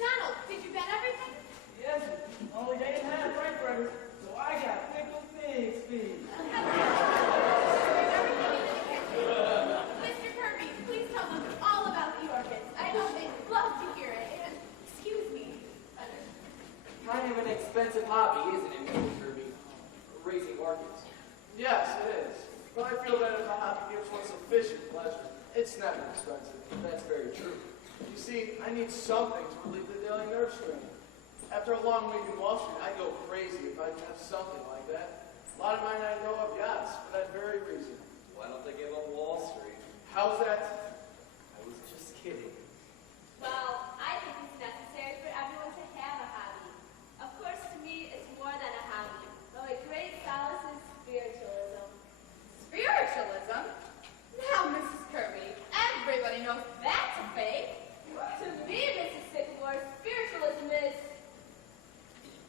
Donald, did you bet everything? Yes, only they didn't have typewriters, so I got pickle big speed. Mr. Kirby, please tell them all about the orchids. I know they'd love to hear it. And, excuse me. Kind of an expensive hobby, isn't it, Mr. Kirby? Raising orchids. Yes, it is. But I feel that if a hobby gives one sufficient pleasure, it's never expensive. That's very true. You see, I need something to relieve the daily nerve strain. After a long week in Wall Street, I'd go crazy if I didn't have something like that. A lot of mine I know of yachts for that very reason. Why don't they give up Wall Street? How's that? I was just kidding. Well, I think it's necessary for everyone to have a hobby. Of course, to me, it's more than a hobby. But my great solace is spiritualism. Spiritualism? Now, Mrs. Kirby, everybody knows that's a fake. To me, Mrs. Sycamore, spiritualism is...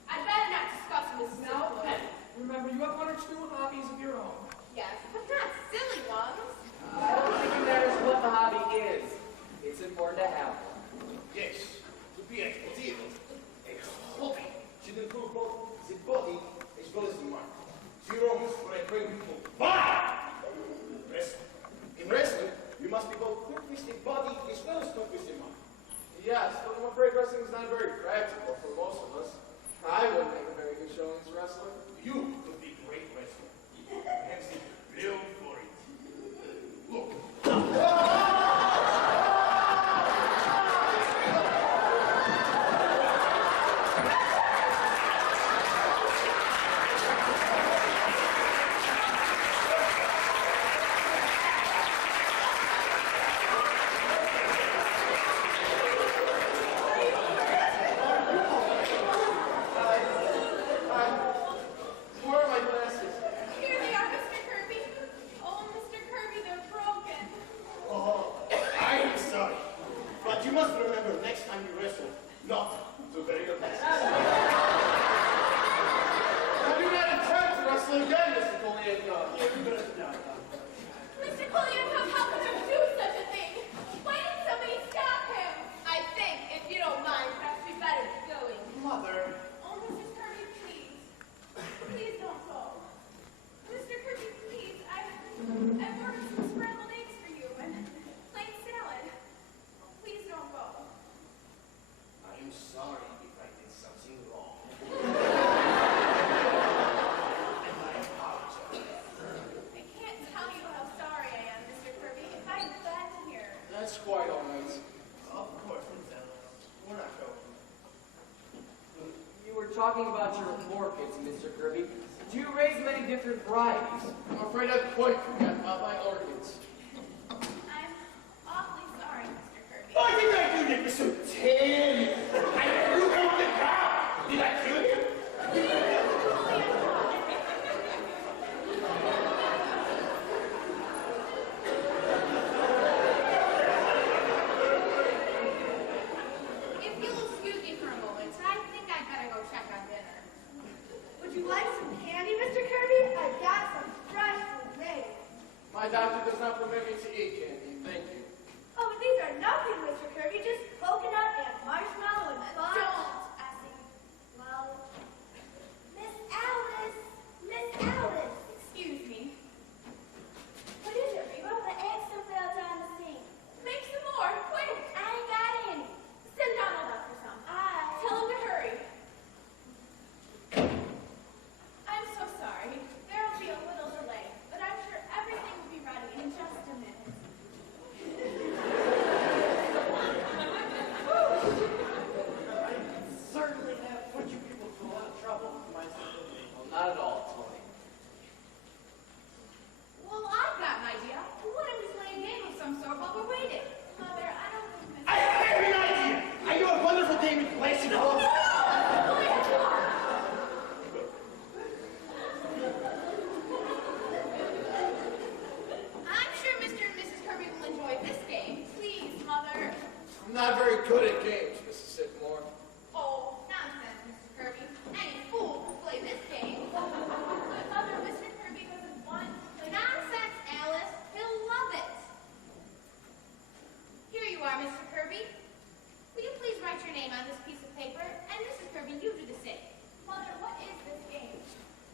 I'd better not discuss Mrs. Now, Sycamore. remember, you have one or two hobbies of your own. Yes, but not silly ones. I don't think it matters what the hobby is. It's important to have one. Yes, to be a deal, a hobby should improve both the body as well as the mind. Zero almost for a great people. Bye! wrestling. In wrestling, you must be both quick-fisted body as well as quick-fisted mind. Yes, but I'm afraid wrestling is not very practical for most of us. I wouldn't make a very good showing as a wrestler. You could be a great wrestler. I'm simply built for it. Look. Where are my glasses? Here they are, Mr. Kirby. Oh, Mr. Kirby, they're broken. Oh, I am sorry. But you must remember next time you wrestle, not to bury your glasses. I do not intend to wrestle again, Mr. Kolienko. Mr. Kolienko, how could you do such a thing? Why didn't somebody stop him? I think, if you don't mind, perhaps we better be going. Mother. Oh, Mrs. Kirby, please. Please don't go. Mr. Kirby, please. I've ordered some scrambled eggs for you and plain salad. Oh, please don't go. I am sorry if I did something wrong. And I apologize. I can't tell you how sorry I am, Mr. Kirby. If I'm glad to hear. That's quite all right. Of course, Miss Ellis. We're not joking. You were talking about your orchids, Mr. Kirby. Do you raise many different varieties? I'm afraid I've quite forgotten about my orchids. I'm awfully sorry, Mr. Kirby. Why did I do that, Mr. Tim? I threw him on the ground. Did I kill him? If you'll excuse me for a moment, I think I'd better go check on dinner. Would you like some candy, Mr. Kirby? I've got some fresh fruit made. My doctor does not permit me to eat candy. Thank you. Oh, but these are nothing, Mr. Kirby. Just coconut and marshmallow and fun. Don't, Essie. Well, Miss Alice. Miss Alice. Excuse me. What is it, Reba? The eggs still fell down the sink. Make some more, quick. I ain't got any. Send Donald up for some. Tell him to hurry. I'm so sorry. There'll be a little delay, but I'm sure everything will be ready in just a minute. Certainly have put you people through a lot of trouble, my stupidity. Well, not at all, Tony. Well, I've got an idea. Why don't we play a game of some sort while we're waiting? Mother, I don't think Miss... I have an idea. I know a wonderful game with place in home. I'm sure Mr. and Mrs. Kirby will enjoy this game. Please, Mother. I'm not very good at games, Mrs. Sycamore. Oh, nonsense, Mr. Kirby. Any fool can play this game. Mother, Mr. Kirby doesn't want to play. Nonsense, Alice. He'll love it. Here you are, Mr. Kirby. Will you please write your name on this piece of paper? And Mrs. Kirby, you do the same. Mother, what is this game?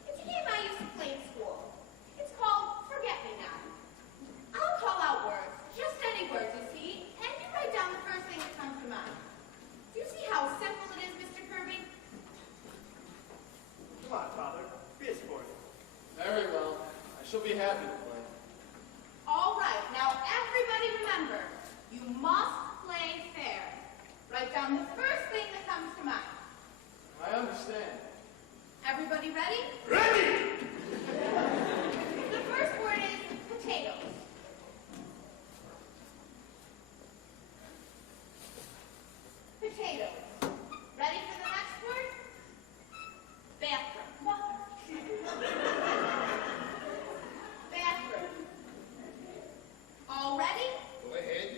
It's a game I used to play in school. It's called Forget Me Not. I'll call out words, just any words, you see, and you write down the first thing that comes to mind. Do you see how simple it is, Mr. Kirby? Come on, Father. Be a sport. Very well. I shall be happy to play. All right, now everybody remember, you must play fair. Write down the first thing that comes to mind. I understand. Everybody ready? Ready? The first word is potatoes. Potatoes. Ready for the next word? Bathroom. Bathroom. All ready? Go ahead.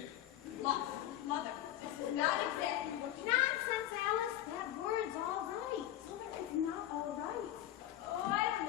Look, Mother, this is not exactly what you... Nonsense, Alice. That word's all right. Mother, it's not all right. Oh, I don't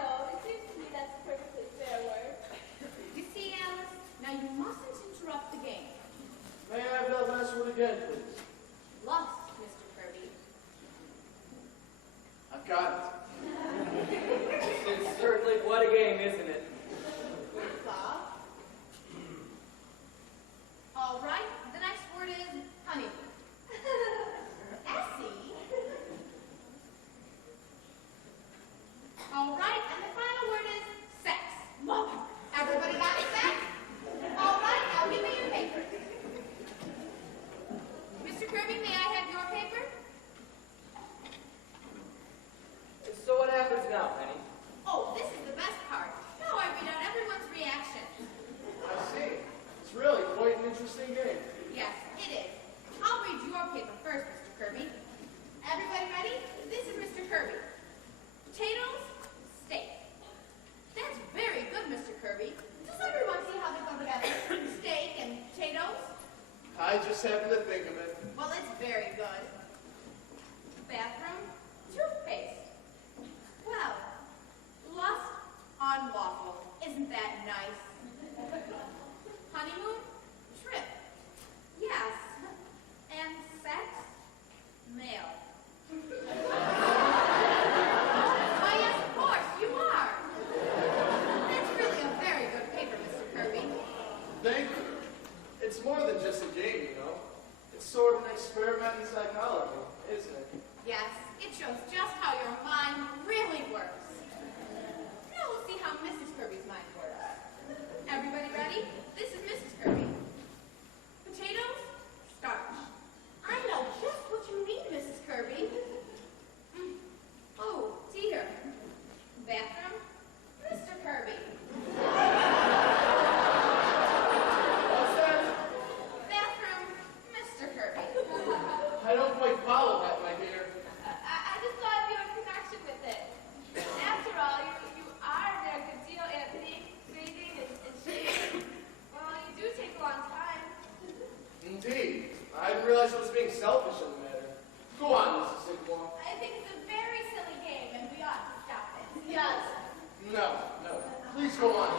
Please go on.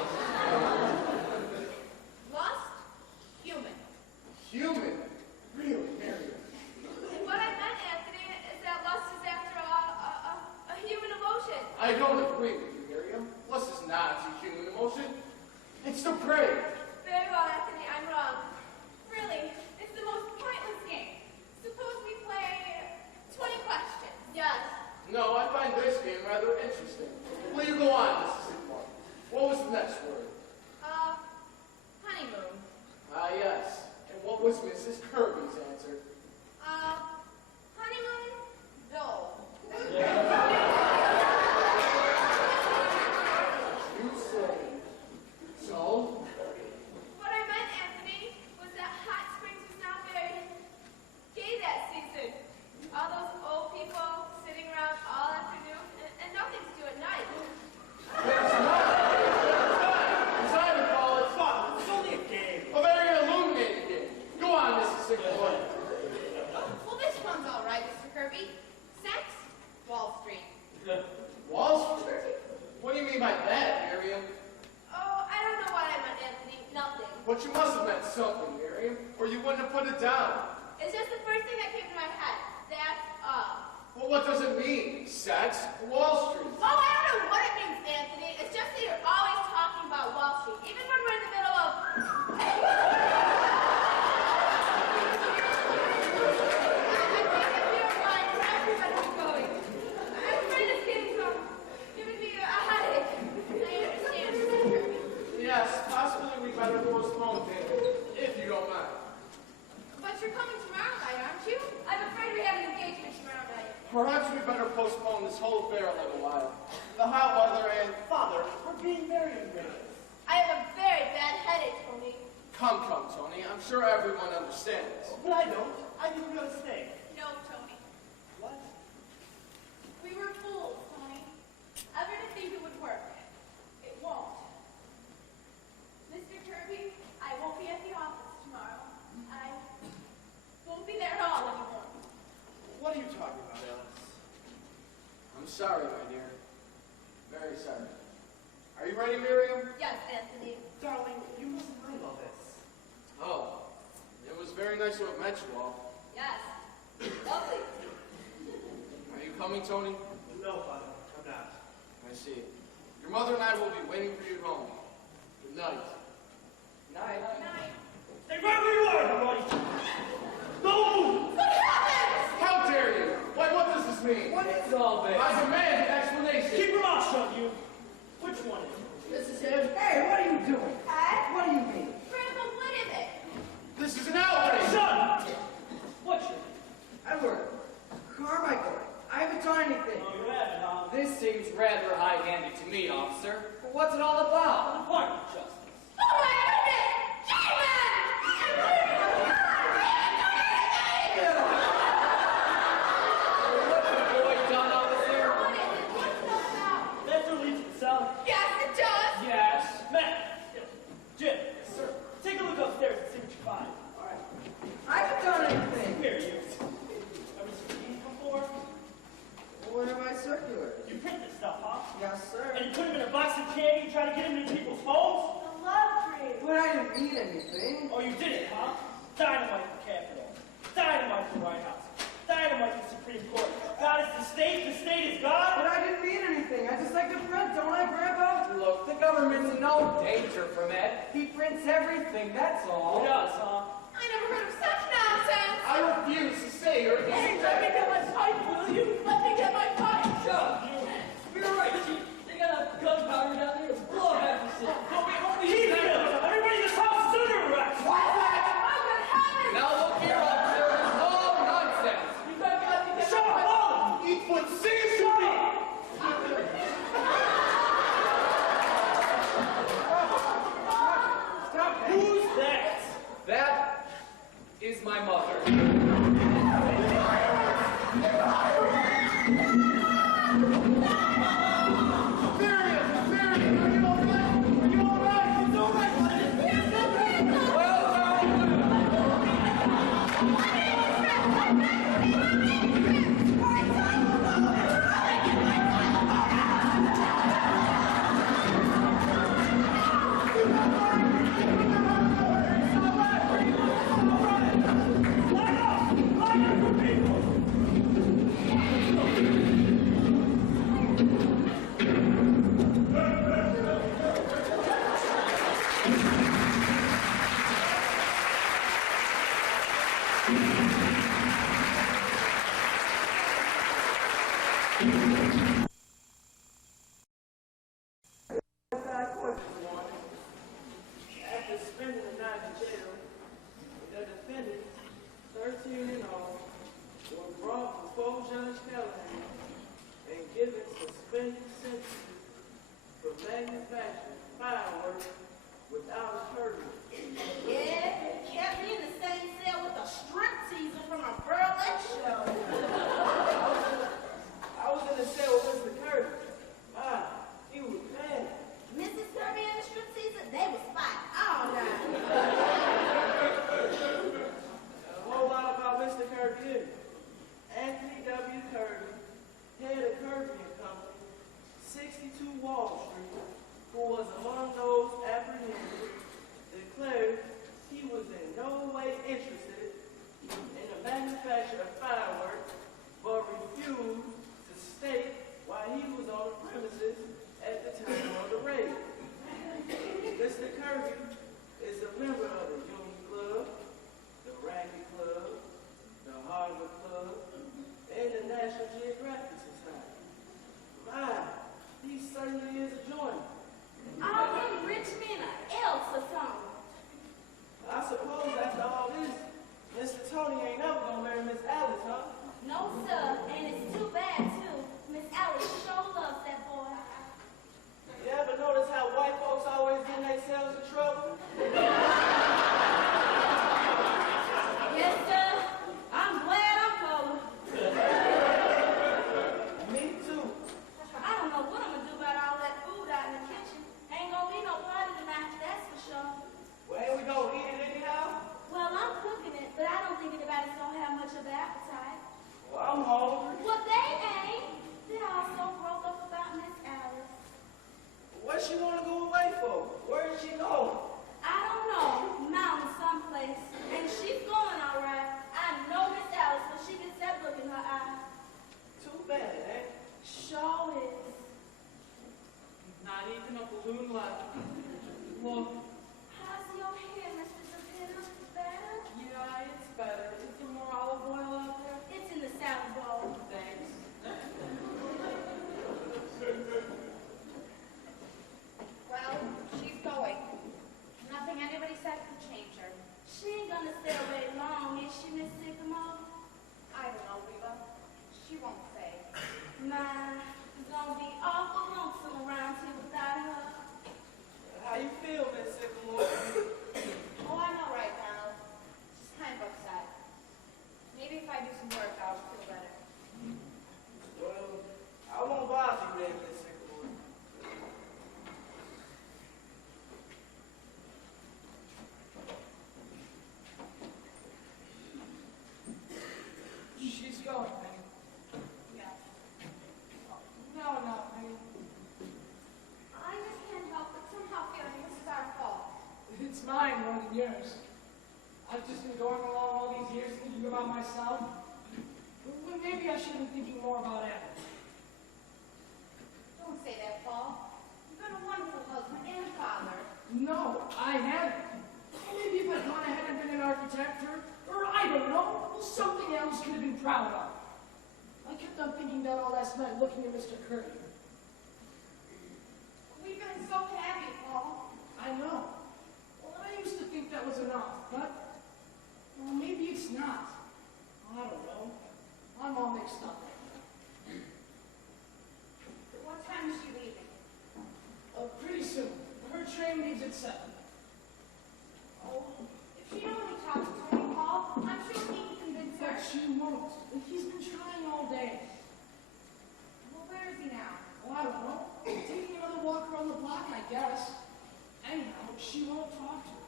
Lost? Human. Human? Really, Miriam? What I meant, Anthony, is that lust is, after all, a human emotion. I don't agree with you, Miriam. Lust is not a human emotion. It's depraved. Very well, Anthony, I'm wrong. Really, it's the most pointless game. Suppose we play 20 questions. Yes. No, I find this game rather interesting. Will you go on, Mrs. Sigmund? What was the next word? Honeymoon. Ah, yes. And what was Mrs. Kirby's answer? Honeymoon? No. You say so? What I meant, Anthony, was that Hot Springs was not very gay that season. All those old people sitting around all afternoon and nothing to do at night. It's not. As I recall, it's fun. It's only a game. A very illuminating game. Go on, Mrs. Sigmund. Well, this one's all right, Mr. Kirby. Sex? Wall Street. Wall Street? What do you mean by that, Miriam? Oh, I don't know what I meant, Anthony. Nothing. But you must have meant something, Miriam, or you wouldn't have put it down. It's just the first thing that came to my head. That's all. Well, what does it mean? Sex? Wall Street? Oh, I don't know what it means, Anthony. It's just that you're always talking about Wall Street, even when we're in the middle of... I think if you don't mind, where everybody's going. I'm afraid it's giving me a headache. I understand, Mr. Kirby. Yes, possibly we better postpone it, if you don't mind. But you're coming tomorrow night, aren't you? I'm afraid we have an engagement tomorrow night. Perhaps we better postpone this whole affair a little while. The hot weather and... Father, we're being very embarrassed. I have a very bad headache, Tony. Come, Tony. I'm sure everyone understands. But I don't. I think we're gonna stay. No, Tony. What? We were fools, Tony. Ever to think it would work. It won't. Mr. Kirby, I won't be at the office tomorrow. I won't be there at all anymore. What are you talking about, Alice? I'm sorry, my dear. Very sorry. Are you ready, Miriam? Yes, Anthony. Darling, you mustn't mind all this. Oh, it was very nice to have met you all. Yes. Lovely. Are you coming, Tony? No, Father, I'm not. I see. Your mother and I will be waiting for you at home. Good night. Night. Night. Stay right where you are, everybody. Don't move. How dare you? Why, what does this mean? What is all this? I demand an explanation. Keep your mouth shut, you. Which one is it? This is him. Hey, what are you doing? What do you mean? Grandpa, what is it? This is an outrage. Son! What's your name? Edward. Carmichael. I haven't done anything. Oh, you haven't, huh? This seems rather high-handed to me, officer. But what's it all about? Department of Justice. Oh my goodness! What's the boy done, officer? What is it? What's it all about? That still leads to the cell? Yes, it does. Yes. Matt. Jim. Yes, sir. Take a look upstairs and see what you find. All right. I haven't done anything. Here, you. Ever seen these before? What are my circulars? You print this stuff, huh? Yes, sir. And you put them in a box of candy and try to get them into people's homes? The love tree. But I didn't mean anything. Oh, you did it, huh? Dynamite the Capitol. Dynamite the White House. Dynamite the Supreme Court. God is the state is God. But I didn't mean anything. I just like to print, don't I, Grandpa? Look, the government's in no danger from Ed. He prints everything, that's all. He does, huh? I never heard of such nonsense. I refuse to say or Hey, let me get my pipe, will you? Let me get my pipe. Shut up, you. You're right, Chief. They got a gunpowder down there to blow half the city. Don't be only keep it. Everybody in this house is under arrest. Now look here, officer. It's all nonsense. You better let me get shut up, all of you. eat foot six. Shut up. Stop it. Who's that? That is my mother. Oh, 62 Wall Street, who was among those apprehended, declared he was in no way interested in the manufacture of fireworks, but refused to state why he was on the premises at the time of the raid. Mr. Kirby is a member of the Union Club, the Racket Club, the Harvard Club, and the National Geographic Society. My, he certainly is a joiner. All them rich men are elves or something. I suppose after all this, Mr. Tony ain't never gonna marry Miss Alice, huh? No, sir, and it's too bad, too. Miss Alice sure loves that boy. You ever notice how white folks always get themselves in trouble? Yes, sir. I'm glad I'm colored. Me too. I don't know what I'm gonna do about all that food out in the kitchen. Ain't gonna be no party tonight, that's for sure. Well, ain't we gonna eat it anyhow? Well, I'm cooking it, but I don't think anybody's gonna have much of an appetite. Well, I'm hungry. Well, they ain't. They all so broke up about Miss Alice. What's she wanna go away for? Where is she going? I don't know. Mountain someplace. And she's going all right. I know Miss Alice when she gets that look in her eye. Too bad, eh? Sure is. Not even a balloon left. Look, How's your hair, Mr. Zapata? Better? yeah, it's better. Is there more olive oil out there? It's in the salad bowl. Thanks. Well, she's going. Nothing anybody said could change her. She ain't gonna stay away long, is she, Miss Sycamore? I don't know, Reba. She won't say. My, it's gonna be awful lonesome around here without her. How you feel, Miss Sycamore? Oh, I'm all right now. Just kind of upset. Maybe if I do some work, I'll feel better. Well, I won't bother you then, Miss Sycamore. She's going, Penny. Yeah. No, Penny. I just can't help but somehow feeling this is our fault. It's mine more than yours. I've just been going along all these years thinking about myself. Well, maybe I should have been thinking more about Adam. Don't say that, Paul. You've been a wonderful husband and father. No, I haven't. Maybe if I'd gone ahead and been an architect or I don't know, something else could have been proud of. I kept on thinking that all last night looking at Mr. Kirby. We've been so happy, Paul. I know. Well, I used to think that was enough, but well, maybe it's not. I don't know. I'm all mixed up. What time is she leaving? Pretty soon. Her train leaves at 7. Oh, if she only talks to me, Paul, I'm sure he can convince her. But she won't. He's been trying all day. Well, where is he now? Well, I don't know. Taking another walk around the block, I guess. Anyhow, she won't talk to her.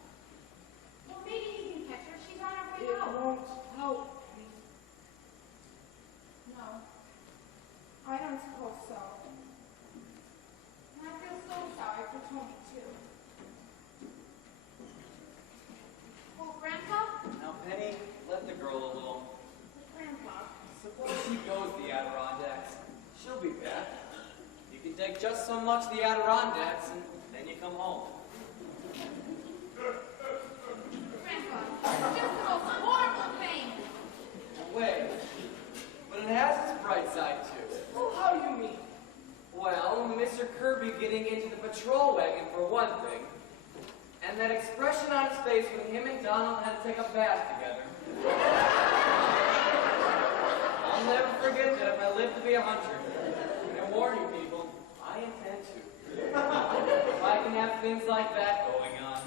Well, maybe he can catch her. She's on her way It out. won't help. No, I don't suppose so. And I feel so sorry for Tony, too. Well, Grandpa? Now, Penny, let the girl alone. Grandpa. Suppose she goes the Adirondacks. She'll be back. You can take just so much the Adirondacks, and then you come home. Grandpa, it's just the most horrible thing. Wait, but it has its bright side, too. Well, how do you mean? Well, Mr. Kirby getting into the patrol wagon, for one thing. And that expression on his face when him and Donald had to take a bath together. I'll never forget that if I live to be 100. And I warn you people, I intend to. If I can have things like that going on.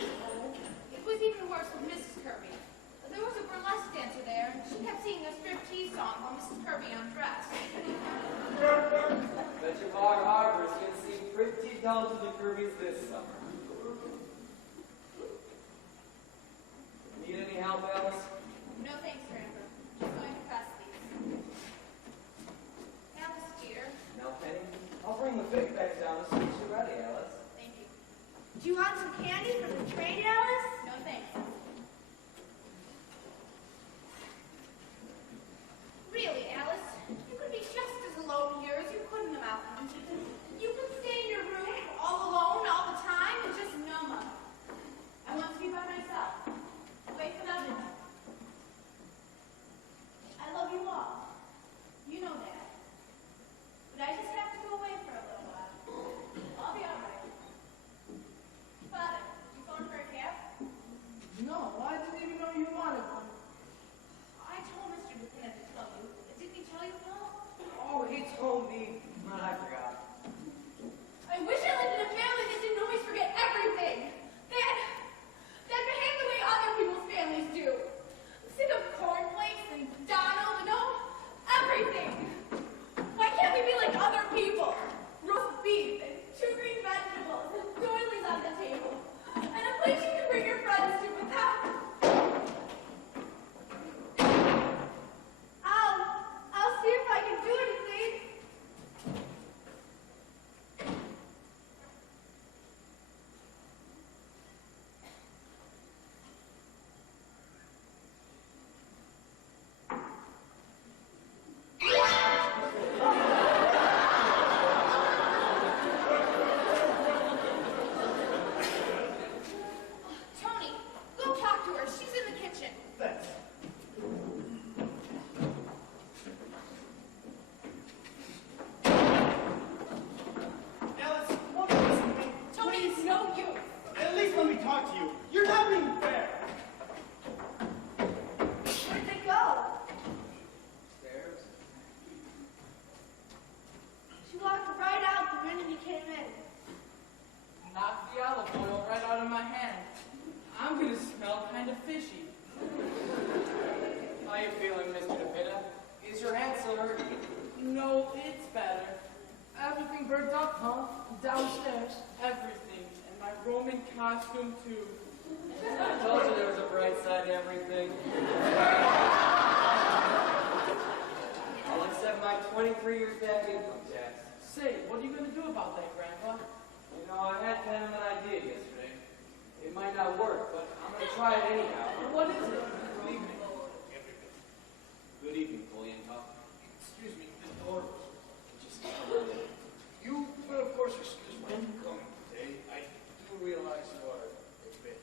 It was even worse with Mrs. Kirby. There was a burlesque dancer there, and she kept singing a striptease song while Mrs. Kirby undressed. Bet your Bar Harbor's gonna seem pretty dull to the Kirbys this summer. Need any help, Alice? No thanks, Grandpa. Just going to press these. Alice, dear. No, Penny? I'll bring the fig bags down as soon as you're ready, Alice. Thank you. Do you want some candy from the train, Alice? No thanks. Really, Alice, you could be just as alone here as you could in the mountains. You could stay in your room all alone all the time and just numb up. I want to be by myself, away from everyone. I love you all. You know that. But I just have to go away for a little while. I'll be all right. Father, you phone for a cab? No, I didn't even know you wanted one. I told Mr. Buchanan to tell you. Didn't he tell you, Paul? Oh, he told me, but I forgot. I wish I lived in a family that didn't always forget everything. That behaved the way other people's families do. I'm sick of cornflakes and Donald and everything. Why can't we be like other people? Roast beef and 2 green vegetables and doilies on the table. And a place you can bring your friends to without... I'll see if I can do anything. Tony, go talk to her. She's in the kitchen. Thanks. Alice, what is it? Tony, it's no use. At least let me talk to you. You're not being fair. Where'd they go? Stairs. She walked right out the minute he came in. Knocked the olive oil right out of my hand. I'm gonna smell kind of fishy. How you feeling, Mr. DePitta? Is your hand still hurting? No, it's better. Everything burnt up, huh? Downstairs. Everything. And my Roman costume, too. I told you there was a bright side to everything. I'll accept my 23 years back income tax. Say, what are you gonna do about that, Grandpa? You know, I had kind of an idea yesterday. It might not work, but I'm going to try it anyhow. What is it? Good evening. Good evening, Polianka. Excuse me, the door was just You will, of course, excuse my coming today. I do realize you are a bit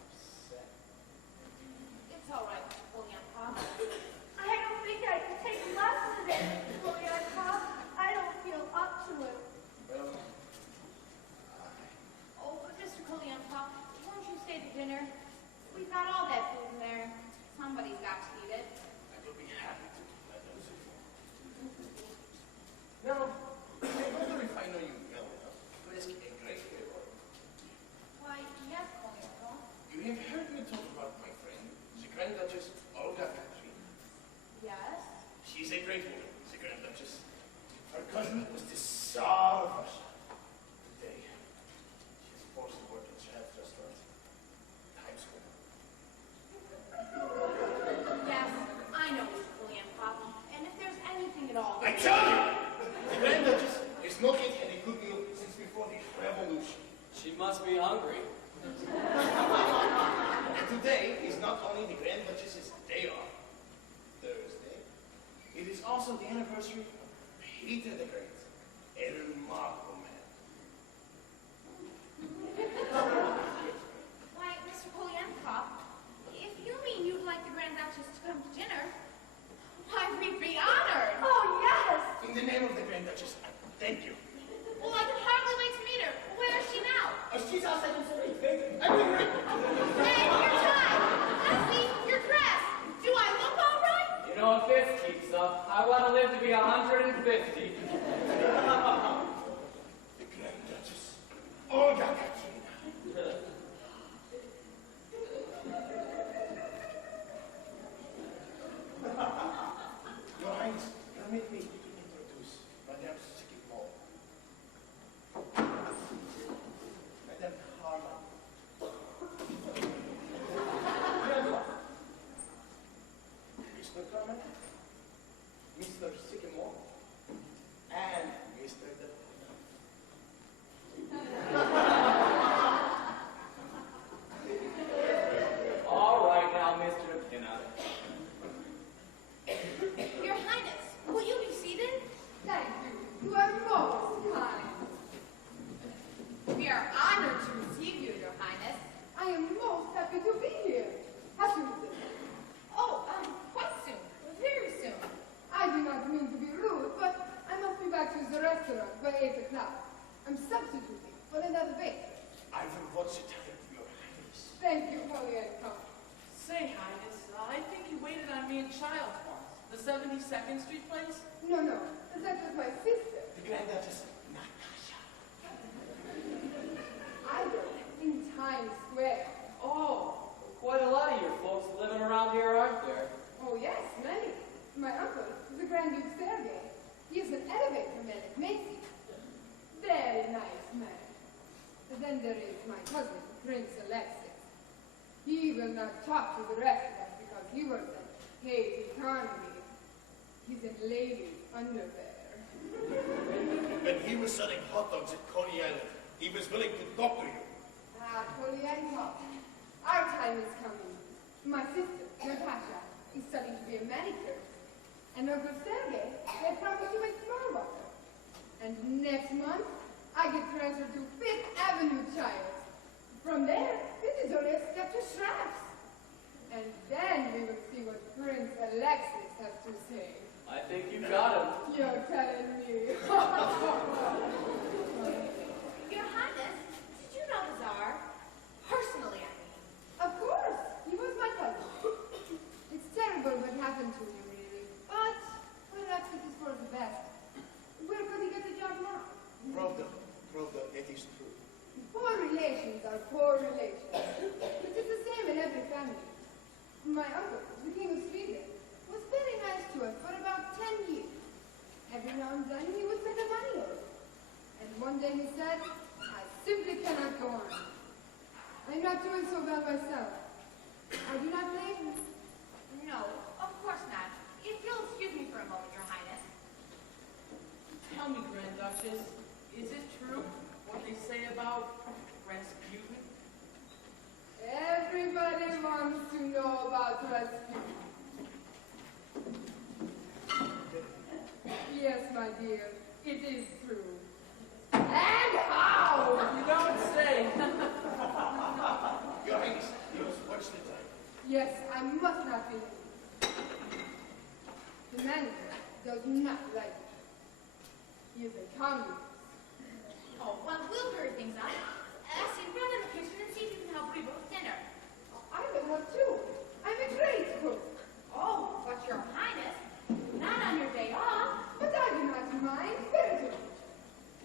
upset. It's all right, Mr. Polianka. I don't think I can take lessons today, Juliana. I don't feel up to it. Well, Oh, but Mr. Polianka, won't you stay to dinner? We've got all that food in there. Somebody's got to eat it. I will be happy to. I don't see. Now, I wonder if I know you well enough to ask a great favor. Why, yes, Polianka. You have heard me talk about my friend, the Grand Duchess Olga Catherine. Yes? She's a great woman, the Grand Duchess. Her cousin was the Tsar of Russia. Today, she is forced to work at Chad's restaurant, Times Square. Yes, I know, Mr. Polianka. And if there's anything at all... I tell you, the Grand Duchess has not yet had a good meal since before the revolution. She must be hungry. And today is not only the Grand Duchess's day off, Thursday, it is also the anniversary of Peter the Great, a remarkable man. Why, Mr. Polianka, if you mean you'd like the Grand Duchess to come to dinner, why, we'd be honored. Oh, yes! In the name of the Grand Duchess, thank you. Well, I can hardly wait to meet her. Where is she now? She's outside in Surrey. I'm the Great. Hey, your tie! Leslie, your dress! Do I look all right? You know, if this keeps up, I want to live to be 150. The Grand Duchess, Olga Katrina. Your Highness, permit me to introduce Madame Sikimov. Madame Harlan. Mr. Carmen, Mr. Sikimov, restaurant by 8 o'clock. I'm substituting for another baker. Ivan wants to tell you, Your Highness. Thank you, Polly and Tom. Say, Highness, I think you waited on me in Childs once. The 72nd Street place? No, that was my sister. The Grandduchess Natasha. I work in Times Square. Oh, quite a lot of your folks living around here, aren't there? Oh, yes, many. My uncle, the Grand Duke Sergei, he is an elevator man at Macy's. Very nice man. And then there is my cousin, Prince Alexis. He will not talk to the rest of us because he works at Hayes Economy. He's in ladies' underwear. When he was selling hot dogs at Coney Island, he was willing to talk to you. Ah, Polyanka, our time is coming. My sister, Natasha, is studying to be a manicurist. And Uncle Sergei, they promised to make flower water. And next month, I get transferred to Fifth Avenue Childs. From there, this is only a step to Shraps. And then we will see what Prince Alexis has to say. I think you got him. You're telling me. Your Highness, did you know the Tsar? Personally, I mean. Of course, he was my cousin. It's terrible what happened to him, really. But perhaps it is for the best. Where could he get a job now? Pravda, it is true. Poor relations are poor relations. It is the same in every family. My uncle, the King of Sweden, was very nice to us for about 10 years. Every now and then he would send a money order. And one day he said, I simply cannot go on. I'm not doing so well myself. I do not blame him. No, of course not. If you'll excuse me for a moment, Your Highness. Tell me, Grand Duchess, is it true what they say about Rasputin? Everybody wants to know about Rasputin. Yes, my dear, it is true. And how? You don't say. Your Highness, you must watch the time. Yes, I must not be. The manager does not like it. He is a communist. Oh, well, we'll hurry things up. Essie, run in the kitchen and see if you can help rebook dinner. I will help too. I'm a great cook. Oh, but Your Highness, not on your day off. But I do not mind. Where is it?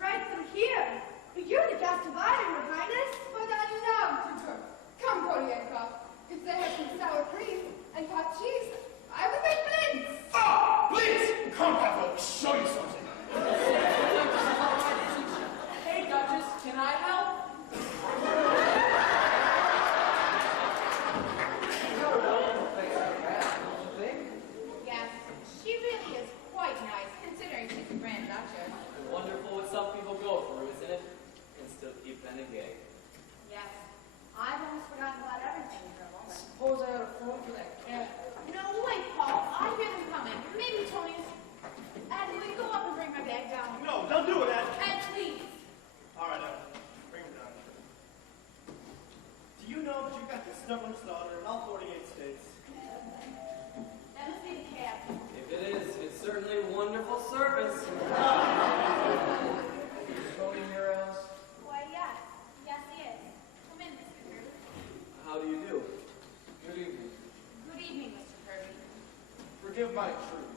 Right through here. But you're the guest of honor, Your Highness. But I love to cook. Come, Polyanka. If they have some sour cream and hot cheese, I will make blintz. Ah, please, come, Pablo, show you something. Hey, Duchess, can I help? Yes, she really is quite nice, considering she's a Grand Duchess. Wonderful what some people go through, isn't it? And still keep gay. Yes, I've almost forgotten about everything for a moment. Suppose I had a phone for that cat. No, wait, Paul, I hear them coming. Maybe Tony's. Ed, will you go up and bring my bag down? No, don't do it, Ed. Ed, please. All right, Ed. Bring him down. Do you know that you've got the stubbornest daughter in all 48 states? That must be the cab. If it is, it's certainly wonderful service. Tony in your house? Why, yes. Yes, he is. Come in, Mr. Kirby. How do you do? Good evening. Good evening, Mr. Kirby. Forgive my intrusion.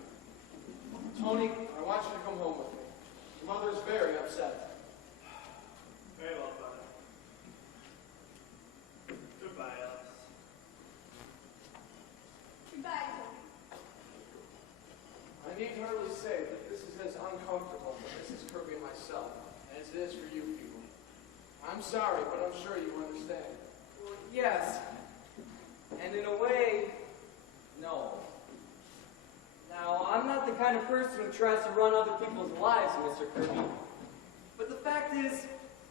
Tony, I want you to come home with me. Your mother is very upset. Very well, Father. Goodbye, Alice. Goodbye, Tony. I need hardly say that this is as uncomfortable for Mrs. Kirby and myself as it is for you people. I'm sorry, but I'm sure you understand. Well, yes. And in a way, no. Now, I'm not the kind of person who tries to run other people's lives, Mr. Kirby. But the fact is,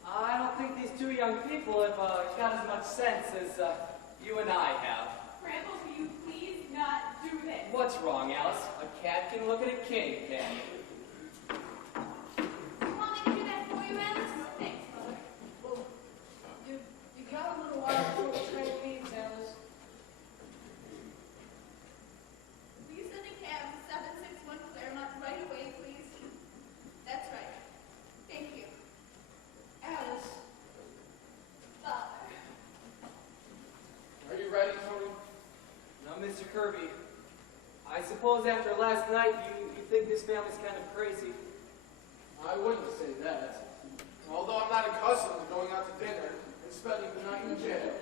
I don't think these two young people have got as much sense as you and I have. Grandpa, will you please not do this? What's wrong, Alice? A cat can look at a king, can you? You want me to do that for you, Alice? Thanks, Mother. Well, you got a little while before the train leaves, Alice. Will you send a cab to 761 Claremont right away, please? That's right. Kirby, I suppose after last night you think this family's kind of crazy. I wouldn't say that. Although I'm not accustomed to going out to dinner and spending the night in jail.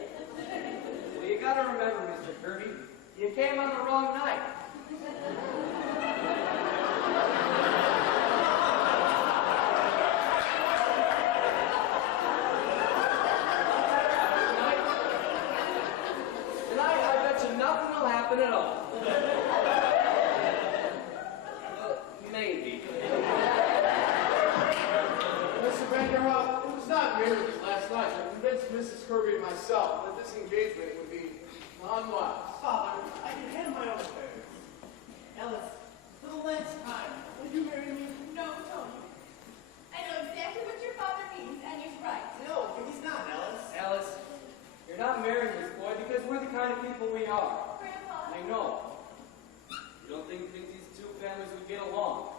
Well, you gotta remember, Mr. Kirby, you came on the wrong night. Tonight, I bet you nothing will happen at all. Maybe. Mr. Vanderhoff, it was not merely last night. I convinced Mrs. Kirby and myself that this engagement would be unwise. Father, I can handle my own affairs. Ellis, for the last time, will you marry me? No, Tony. I know exactly what your father means, and he's right. No, he's not, Ellis. Alice, you're not marrying this boy because we're the kind of people we are. Grandpa. I know. You don't think these two families would get along?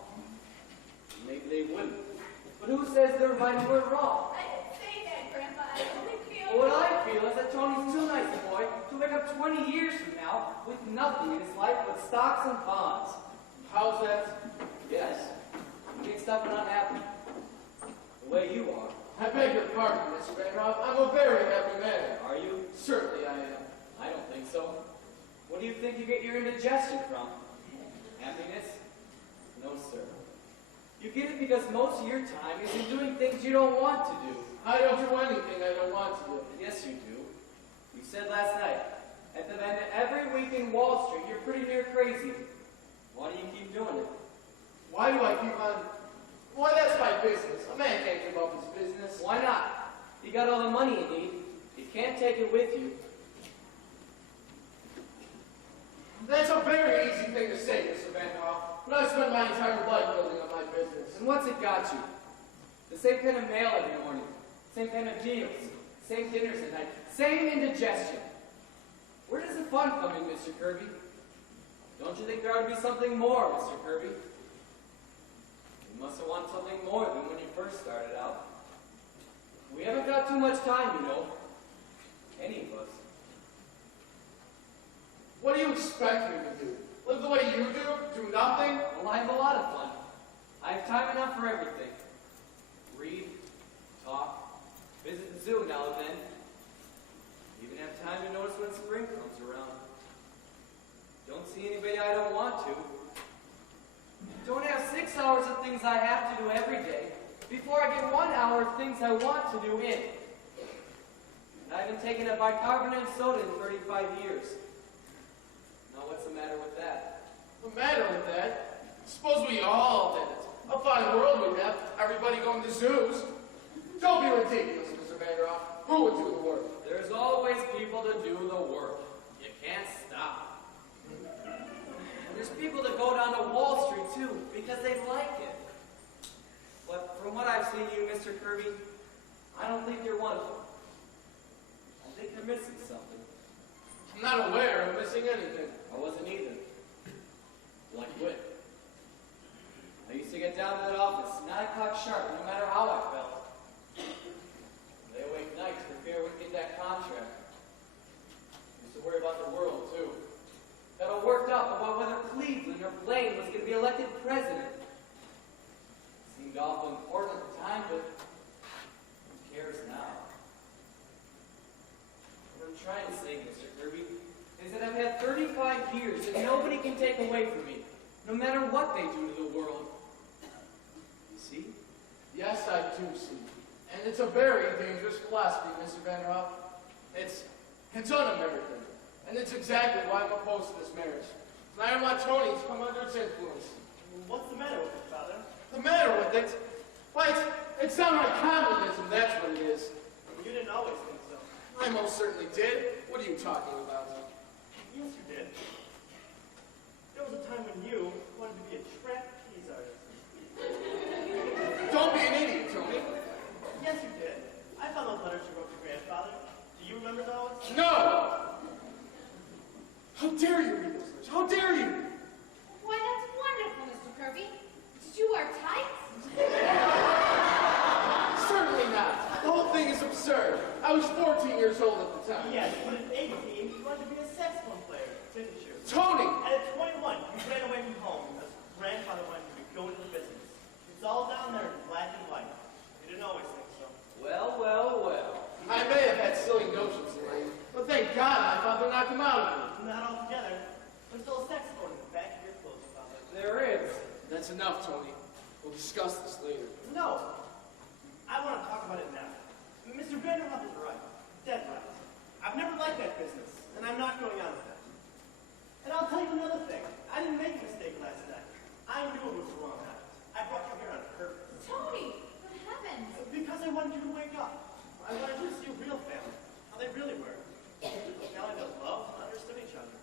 Maybe they wouldn't. But who says they're right and we're wrong? I didn't say that, Grandpa. I only feel... Well, what I feel is that Tony's too nice a boy to wake up 20 years from now with nothing in his life but stocks and bonds. How's that? Yes, you can't stop and unhappy. The way you are. I beg your pardon, Mr. Vanderhoff. I'm a very happy man. Are you? Certainly I am. I don't think so. What do you think you get your indigestion from? Happiness? No, sir. You get it because most of your time is in doing things you don't want to do. I don't do anything I don't want to do. Yes, you do. You said last night, at the end of every week in Wall Street, you're pretty near crazy. Why do you keep doing it? Why do I keep on... Why, that's my business. A man can't give up his business. Why not? You got all the money you need. You can't take it with you. That's a very easy thing to say, Mr. Vanderhoff. But I've spent my entire life building up my business. And what's it got you? The same kind of mail every morning. Same kind of deals. Same dinners at night. Same indigestion. Where does the fun come in, Mr. Kirby? Don't you think there ought to be something more, Mr. Kirby? You must have wanted something more than when you first started out. We haven't got too much time, you know. Any of us. What do you expect me to do? Live the way you do? Do nothing? Well, I have a lot of fun. I have time enough for everything. Read, talk, visit the zoo now and then. Even have time to notice when spring comes around. Don't see anybody I don't want to. Don't have 6 hours of things I have to do every day before I get 1 hour of things I want to do in. And I haven't taken a bicarbonate soda in 35 years. Now what's the matter with that? What's the matter with that? Suppose we all did it. A fine world we'd have. Everybody going to zoos. Don't be ridiculous, Mr. Vanderhoff. Who would do the work? There's always people to do the work. You can't stop. And there's people that go down to Wall Street, too, because they like it. But from what I've seen you, Mr. Kirby, I don't think you're one of them. I think you're missing something. I'm not aware of missing anything. I wasn't either. Till I quit. I used to get down to that office, 9 o'clock sharp, no matter how I felt. Lay awake nights for fear we'd get that contract. Used to worry about the world, too. Got all worked up about whether Cleveland or Blaine was going to be elected president. Seemed awful important at the time, but who cares now? What I'm trying to say, Mr. Kirby, is that I've had 35 years that nobody can take away from me, no matter what they do to the world. You see? Yes, I do see. And it's a very dangerous philosophy, Mr. Vanderhoff. It's un-American. And it's exactly why I'm opposed to this marriage. And I don't want Tony to come under its influence. What's the matter with it, Father? The matter with it? Why, it's downright communism, that's what it is. You didn't always think so. I most certainly did. What are you talking about? Yes, you did. There was a time when you wanted to be a trapeze artist. Don't be an idiot, Tony. Yes, you did. I found those letters you wrote to grandfather. Do you remember those? No! How dare you read those letters? How dare you? Why, that's wonderful, Mr. Kirby. Did you wear tights? Certainly not. The whole thing is absurd. I was 14 years old at the time. Yes, but at 18, you wanted to be a saxophone player. expenditures. Tony! And at 21, you ran away from home because grandfather wanted you to go into the business. It's all down there in black and white. You didn't always think so. Well, well, well. I may have had silly notions, Elaine, but thank God my father knocked him out of me. Not altogether. There's still a saxophone in the back of your clothes, Father. There is. That's enough, Tony. We'll discuss this later. No. I want to talk about it now. Mr. Vanderhoff is right. Dead right. I've never liked that business, and I'm not going on with that. And I'll tell you another thing. I didn't make a mistake last night. I knew it was the wrong night. I brought you here on purpose. Tony, what happened? Because I wanted you to wake up. I wanted you to see a real family, how they really were. A family that loved and understood each other.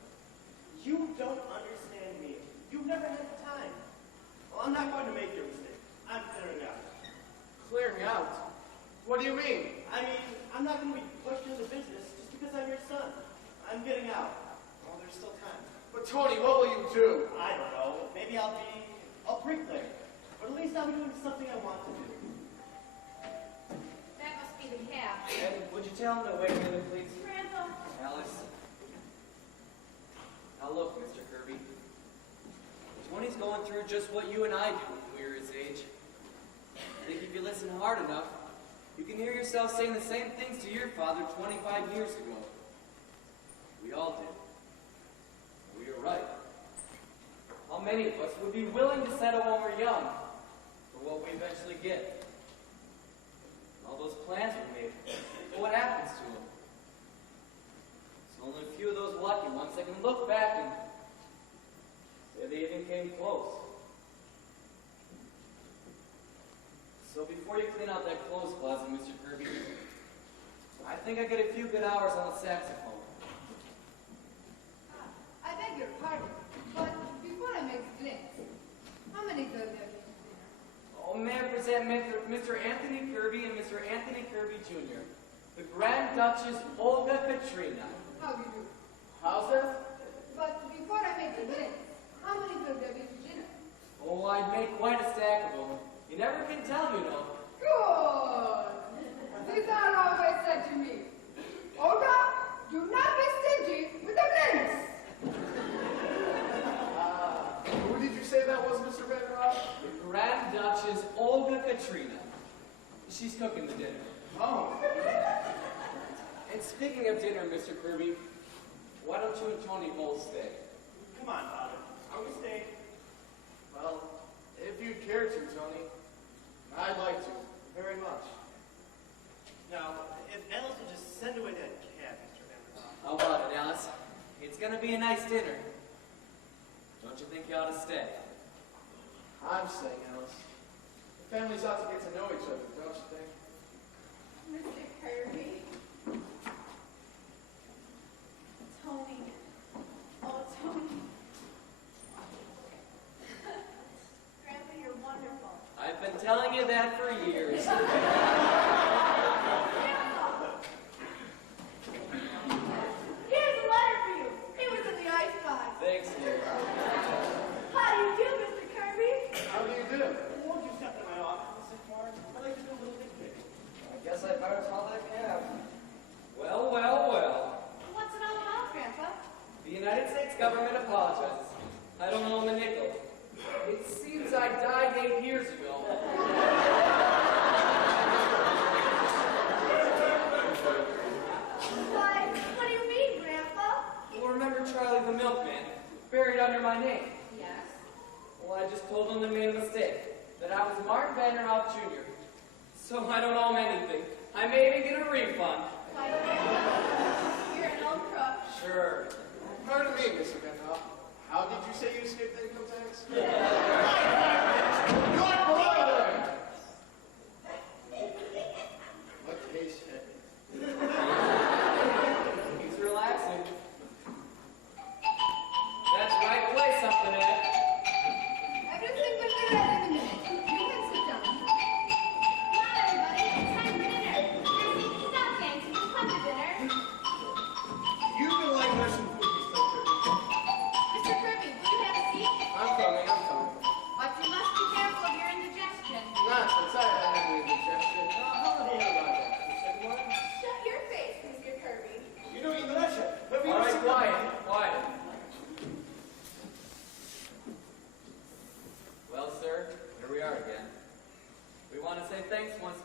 You don't understand me. You've never had the time. Well, I'm not going to make your mistake. I'm clearing out. Clearing out? What do you mean? I mean, I'm not going to be pushed into business just because I'm your son. I'm getting out. Well, there's still time. But Tony, what will you do? I don't know. Maybe I'll be a bricklayer. But at least I'll be doing something I want to do. That must be the cab. And would you tell him to wait a minute, please? Grandpa. Alice. Now look, Mr. Kirby. Tony's going through just what you and I do when we were his age. I think if you listen hard enough, you can hear yourself saying the same things to your father 25 years ago. We all did. We were right. How many of us would be willing to settle when we're young for what we eventually get? All those plans were made. But what happens to them? It's only a few of those lucky ones that can look back and say they even came close. So before you clean out that clothes closet, Mr. Kirby, I think I get a few good hours on the saxophone. I beg your pardon, but before I make drinks, how many girls have you for dinner? Oh, may I present Mr. Anthony Kirby and Mr. Anthony Kirby Jr., the Grand Duchess Olga Katrina. How do you do? How's that? But before I make the drinks, how many girls have you for dinner? Oh, I'd make quite a stack of them. You never can tell, you know. Good. These are always said to me. Olga, do not be stingy with the drinks. Who did you say that was, Mr. Vanderhoff? The Grand Duchess Olga Katrina. She's cooking the dinner. Oh. And speaking of dinner, Mr. Kirby, why don't you and Tony both stay? Come on, Father. Are we staying? Well, if you'd care to, Tony, I'd like to, very much. Now, if Alice would just send away that cab, Mr. Vanderhoff. How about it, Alice? It's gonna be a nice dinner. Don't you think you ought to stay? I'm staying, Alice. The families ought to get to know each other, don't you think? Mr. Kirby. Tony. Oh, Tony. Grandpa, you're wonderful. I've been telling you that for years. Here's a letter for you. It was in the icebox. Thanks, dear. How do you do, Mr. Kirby? How do you do? Won't you step in my office, Mrs. Martin? I'd like to do a little dictating. I guess I better call that cab. Well, well, well. What's it all about, Grandpa? The United States government apologizes. I don't owe them a nickel. It seems I died 8 years ago. Why, what do you mean, Grandpa? Well, remember Charlie the milkman, buried under my name? Yes. Well, I just told them they made a mistake, that I was Mark Vanderhoff Jr. So I don't owe them anything. I may even get a refund. Why, Grandpa, you're an old crook. Sure. Pardon me, Mr. Vanderhoff. How did you say you escaped income tax? Your brother! What case heavy? He's relaxing. That's right, play something, Ed. Everything will be ready in a minute. You can sit down. Come on, everybody. It's time for dinner. Stop dancing. Just come to dinner. You've been like Russian food, Mr. Kirby. Mr. Kirby, will you have a seat? I'm coming. But you must be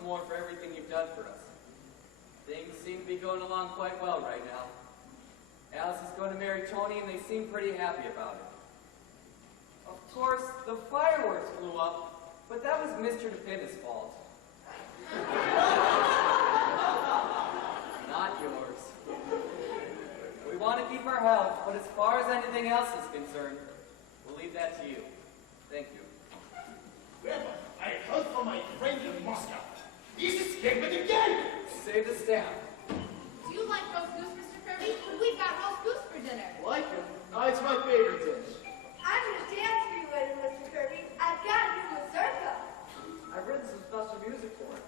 more for everything you've done for us. Things seem to be going along quite well right now. Alice is going to marry Tony, and they seem pretty happy about it. Of course, the fireworks blew up, but that was Mr. DePinna's fault. Not yours. We want to keep our health, but as far as anything else is concerned, we'll leave that to you. Thank you. Grandpa, I heard from my friend in Moscow. He's escaped again! Save the staff. Do you like roast goose, Mr. Kirby? We've got roast goose for dinner. Like it? No, it's my favorite dish. I'm gonna dance for you later, Mr. Kirby. I've got to do mazurka. I've written some special music for it.